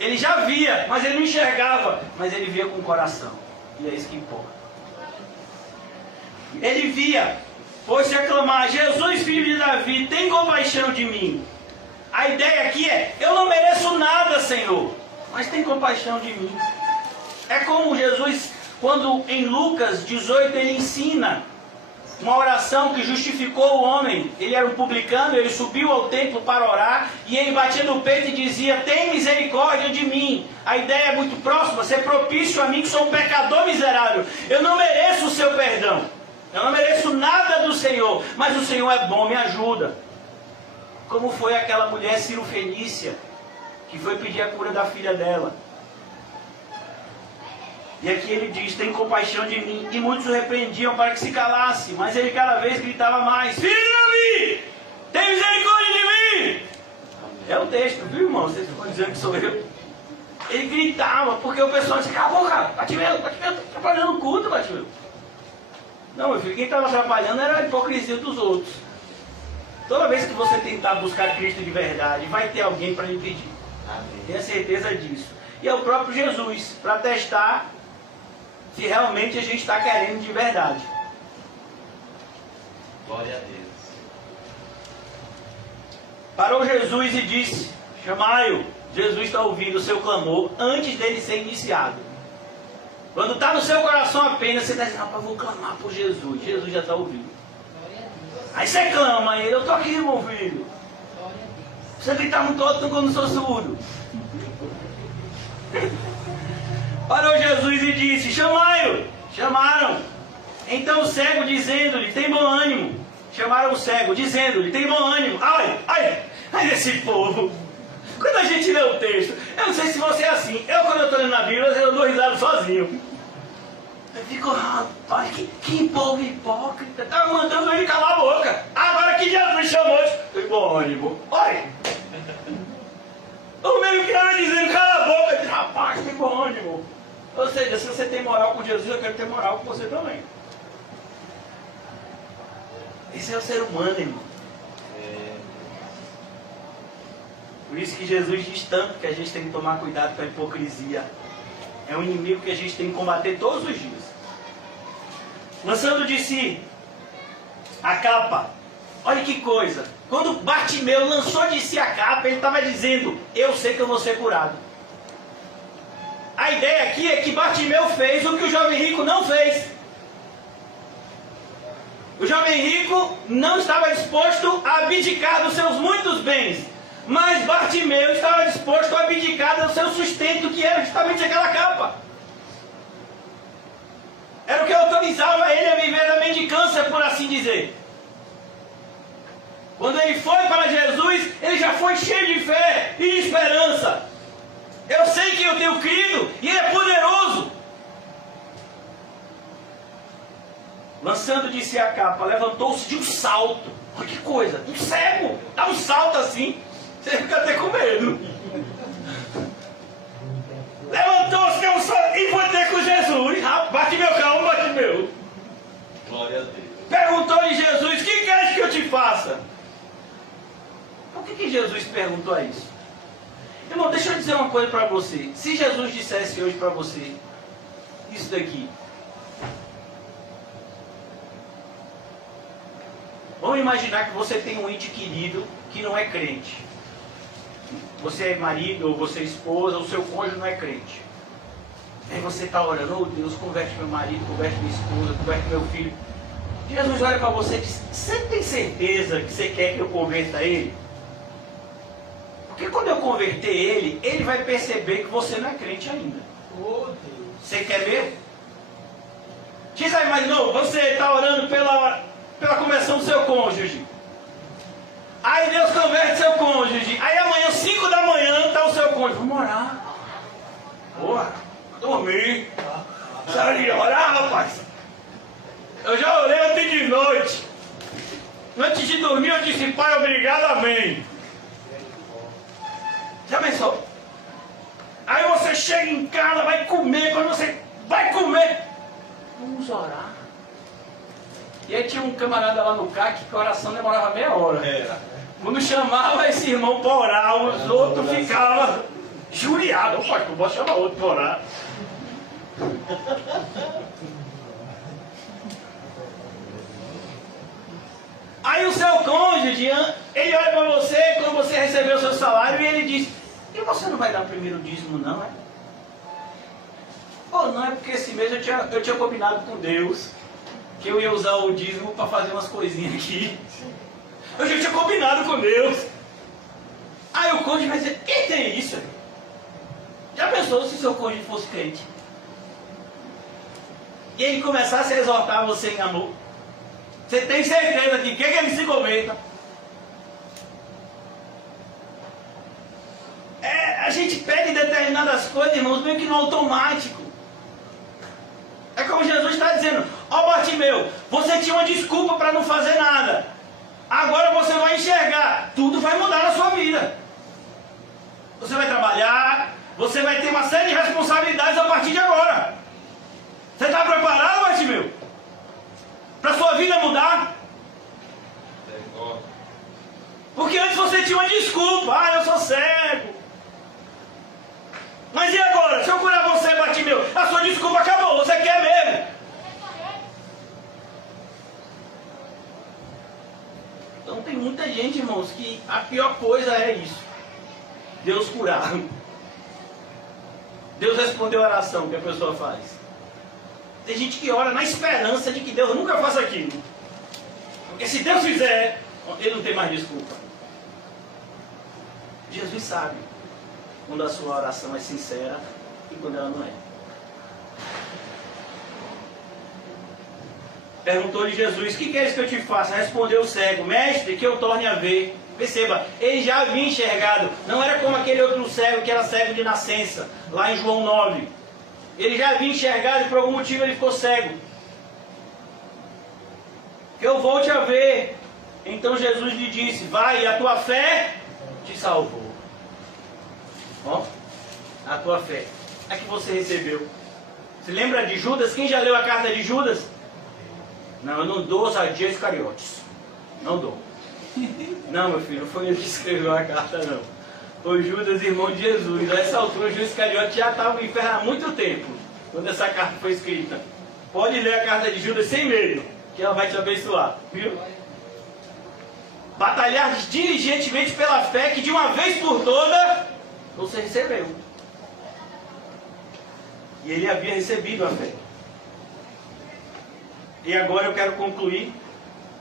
Ele já via, mas ele não enxergava, mas ele via com o coração. E é isso que importa. Ele via, pôs-se a clamar, Jesus, filho de Davi, tem compaixão de mim. A ideia aqui é, eu não mereço nada, Senhor, mas tem compaixão de mim. É como Jesus, quando em Lucas 18 ele ensina uma oração que justificou o homem. Ele era um publicano, ele subiu ao templo para orar, e ele batia no peito e dizia, tem misericórdia de mim. A ideia é muito próxima, ser propício a mim que sou um pecador miserável. Eu não mereço o seu perdão, eu não mereço nada do Senhor, mas o Senhor é bom, me ajuda. Como foi aquela mulher cirofenícia que foi pedir a cura da filha dela. E aqui ele diz, tem compaixão de mim. E muitos o repreendiam para que se calasse, mas ele cada vez gritava mais, filho de Davi, tem misericórdia de mim. É o texto, viu, irmão? Vocês estão dizendo que sou eu. Ele gritava, porque o pessoal disse, cala a boca, Bartimeu, tá atrapalhando o culto, Bartimeu. Não, meu filho, quem estava atrapalhando era a hipocrisia dos outros. Toda vez que você tentar buscar Cristo de verdade, vai ter alguém para impedir. Tenha certeza disso. E é o próprio Jesus, para testar se realmente a gente está querendo de verdade. Glória a Deus. Parou Jesus e disse, chamai-o. Jesus está ouvindo o seu clamor antes dele ser iniciado. Quando está no seu coração apenas, você está dizendo, rapaz, vou clamar por Jesus. Jesus já está ouvindo. Aí você clama a ele, eu estou aqui, meu filho. Você gritar muito alto quando eu sou surdo. Parou Jesus e disse, chamai-o. Chamaram. Então o cego dizendo-lhe, tem bom ânimo. Chamaram o cego dizendo-lhe, tem bom ânimo. Ai esse povo. Quando a gente lê o texto, eu não sei se você é assim. Quando eu estou lendo na Bíblia, eu dou risada sozinho. Eu fico, rapaz, que povo hipócrita. Estava mandando ele calar a boca. Agora que Jesus chamou, tem bom ânimo. Olha. O meio que estava dizendo, cala a boca. Eu disse, rapaz, tem bom ânimo. Ou seja, se você tem moral com Jesus, eu quero ter moral com você também. Esse é o ser humano, irmão. Por isso que Jesus diz tanto que a gente tem que tomar cuidado com a hipocrisia. É um inimigo que a gente tem que combater todos os dias. Lançando de si a capa. Olha que coisa. Quando Bartimeu lançou de si a capa, ele estava dizendo, eu sei que eu vou ser curado. A ideia aqui é que Bartimeu fez o que o jovem rico não fez. O jovem rico não estava disposto a abdicar dos seus muitos bens. Mas Bartimeu estava disposto a abdicar do seu sustento, que era justamente aquela capa. Era o que autorizava ele a viver da mendicância, por assim dizer. Quando ele foi para Jesus, ele já foi cheio de fé e de esperança. Eu sei que eu tenho crido e Ele é poderoso. Lançando de si a capa, levantou-se de um salto. Olha que coisa, um cego, dá um salto assim. Você fica até com medo. Levantou-se deu um salto e foi ter com Jesus. Bate meu calmo, bate meu. Glória a Deus. Perguntou-lhe Jesus, o que queres que eu te faça? Por que Jesus perguntou isso? Irmão, deixa eu dizer uma coisa para você. Se Jesus dissesse hoje para você isso daqui. Vamos imaginar que você tem um ente querido que não é crente. Você é marido, ou você é esposa, ou seu cônjuge não é crente. Aí você está orando, oh Deus, converte meu marido, converte minha esposa, converte meu filho. Jesus olha para você e diz, você tem certeza que você quer que eu converta ele? Porque quando eu converter ele, ele vai perceber que você não é crente ainda. Oh, Deus. Você quer mesmo? Diz aí, mas não, você está orando pela conversão do seu cônjuge. Aí Deus converte seu cônjuge. Aí amanhã, 5 da manhã, está o seu cônjuge. Vamos orar. Porra, dormir. Sabe orar, rapaz? Eu já orei ontem de noite. Antes de dormir eu disse, Pai, obrigado, amém. Já pensou? Aí você chega em casa, vai comer. Quando você vai comer, vamos orar. E aí tinha um camarada lá no CAC que a oração demorava meia hora. Quando chamava esse irmão para orar, os outros ficavam juriados. Ô pastor, posso chamar outro para orar? Aí o seu cônjuge, ele olha para você quando você recebeu o seu salário e ele diz, e você não vai dar o primeiro dízimo não, é? Ou não, é porque esse mês eu tinha combinado com Deus que eu ia usar o dízimo para fazer umas coisinhas aqui. Eu já tinha combinado com Deus. Aí o cônjuge vai dizer, quem tem isso? Já pensou se seu cônjuge fosse crente? E ele começasse a exortar você em amor? Você tem certeza de que ele se converta? A gente pede determinadas coisas, irmãos, meio que no automático. como Jesus está dizendo: ó Bartimeu, você tinha uma desculpa para não fazer nada. Agora você vai enxergar, tudo vai mudar na sua vida. Você vai trabalhar, você vai ter uma série de responsabilidades a partir de agora. Você está preparado, Bartimeu? Para sua vida mudar? Porque antes você tinha uma desculpa: ah, eu sou cego. Mas e agora? Se eu curar você, Bartimeu, a sua desculpa acabou, você quer mesmo? Então tem muita gente, irmãos, que a pior coisa é isso: Deus curar. Deus respondeu a oração que a pessoa faz. Tem gente que ora na esperança de que Deus nunca faça aquilo. Porque se Deus fizer, ele não tem mais desculpa. Jesus sabe quando a sua oração é sincera e quando ela não é. Perguntou-lhe Jesus: o que é isso que eu te faço? Respondeu o cego: mestre, que eu torne a ver. Perceba, ele já havia enxergado. Não era como aquele outro cego que era cego de nascença, lá em João 9. Ele já havia enxergado e por algum motivo ele ficou cego. Que eu volte a ver. Então Jesus lhe disse: vai, a tua fé te salvou. Ó, a tua fé. A que você recebeu. Se lembra de Judas? Quem já leu a carta de Judas? Não, eu não dou ousadia Iscariotes. Não dou. Não, meu filho, não foi ele que escreveu a carta, não. Foi Judas, irmão de Jesus. A essa altura, o Judas Iscariotes já estava no inferno há muito tempo, quando essa carta foi escrita. Pode ler a carta de Judas sem medo, que ela vai te abençoar, viu? Batalhar diligentemente pela fé que de uma vez por toda você recebeu. E ele havia recebido a fé. E agora eu quero concluir.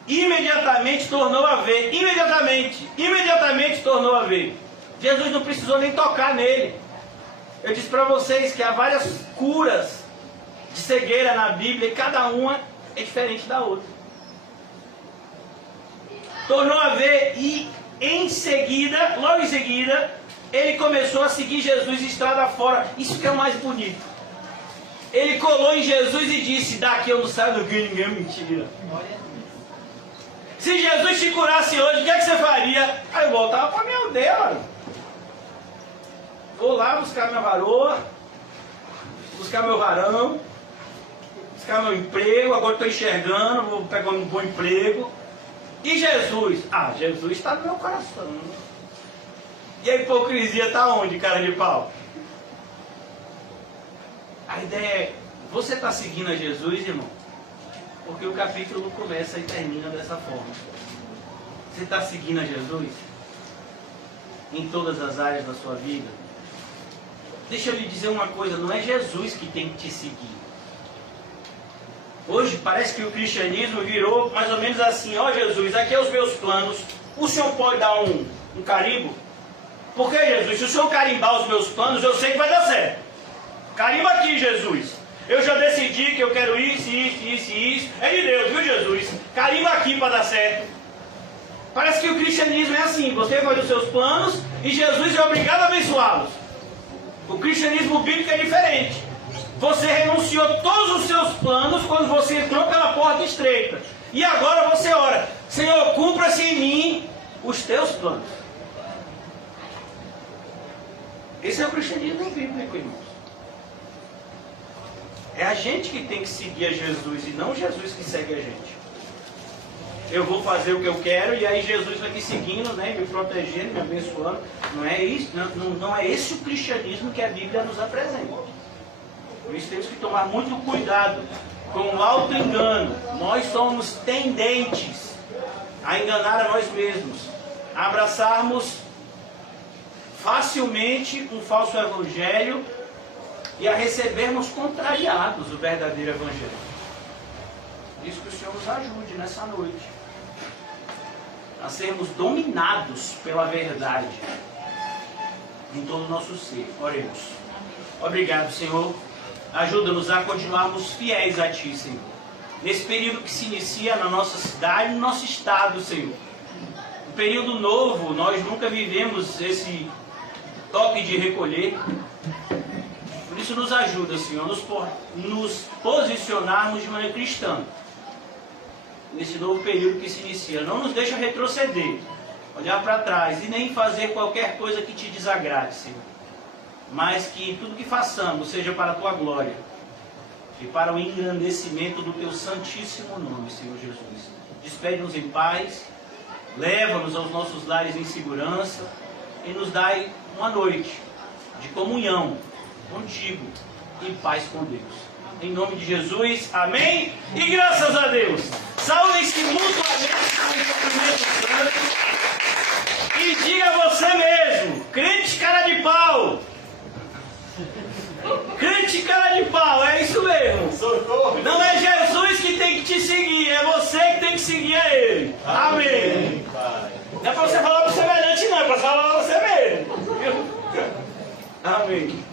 Imediatamente tornou a ver. Imediatamente tornou a ver. Jesus não precisou nem tocar nele. Eu disse para vocês que há várias curas de cegueira na Bíblia e cada uma é diferente da outra. Tornou a ver e em seguida, logo em seguida, ele começou a seguir Jesus estrada fora. Isso que é o mais bonito. Ele colou em Jesus e disse: daqui eu não saio do que ninguém me tira. Se Jesus te curasse hoje, o que é que você faria? Aí eu voltava para minha aldeia, mano. Vou lá buscar minha varoa, buscar meu varão, buscar meu emprego. Agora estou enxergando, vou pegar um bom emprego. E Jesus? Ah, Jesus está no meu coração. E a hipocrisia está onde, cara de pau? A ideia é: você está seguindo a Jesus, irmão? Porque o capítulo começa e termina dessa forma. Você está seguindo a Jesus? Em todas as áreas da sua vida? Deixa eu lhe dizer uma coisa: não é Jesus que tem que te seguir. Hoje parece que o cristianismo virou mais ou menos assim: ó Jesus, aqui é os meus planos, o senhor pode dar um carimbo? Por que, Jesus? Se o senhor carimbar os meus planos, eu sei que vai dar certo. Carimba aqui, Jesus. Eu já decidi que eu quero isso. É de Deus, viu, Jesus? Carimba aqui para dar certo. Parece que o cristianismo é assim: você faz os seus planos e Jesus é obrigado a abençoá-los. O cristianismo bíblico é diferente. Você renunciou todos os seus planos quando você entrou pela porta estreita. E agora você ora: Senhor, cumpra-se em mim os teus planos. Esse é o cristianismo bíblico, irmãos. É a gente que tem que seguir a Jesus e não Jesus que segue a gente. Eu vou fazer o que eu quero e aí Jesus vai me seguindo, né, me protegendo, me abençoando. Não é isso, não é esse o cristianismo que a Bíblia nos apresenta. Por isso temos que tomar muito cuidado com o auto-engano. Nós somos tendentes a enganar a nós mesmos, a abraçarmos facilmente um falso evangelho e a recebermos contrariados o verdadeiro evangelho. Por isso que o Senhor nos ajude nessa noite a sermos dominados pela verdade em todo o nosso ser. Oremos. Obrigado, Senhor. Ajuda-nos a continuarmos fiéis a Ti, Senhor. Nesse período que se inicia na nossa cidade, no nosso estado, Senhor. Um período novo, nós nunca vivemos esse toque de recolher. Por isso isso nos ajuda, Senhor, nos posicionarmos de maneira cristã nesse novo período que se inicia. Não nos deixa retroceder, olhar para trás e nem fazer qualquer coisa que te desagrade, Senhor. Mas que tudo que façamos seja para a Tua glória e para o engrandecimento do Teu santíssimo nome, Senhor Jesus. Despede-nos em paz, leva-nos aos nossos lares em segurança e nos dai uma noite de comunhão contigo e paz com Deus. Em nome de Jesus, amém? E graças a Deus. Saúde-se mutuamente com o cumprimento santo. E diga a você mesmo, crente cara de pau. Crente cara de pau, é isso mesmo. Não é Jesus que tem que te seguir, é você que tem que seguir a Ele. Amém. Não é para você falar para o semelhante, não, é para falar para você mesmo. Amém.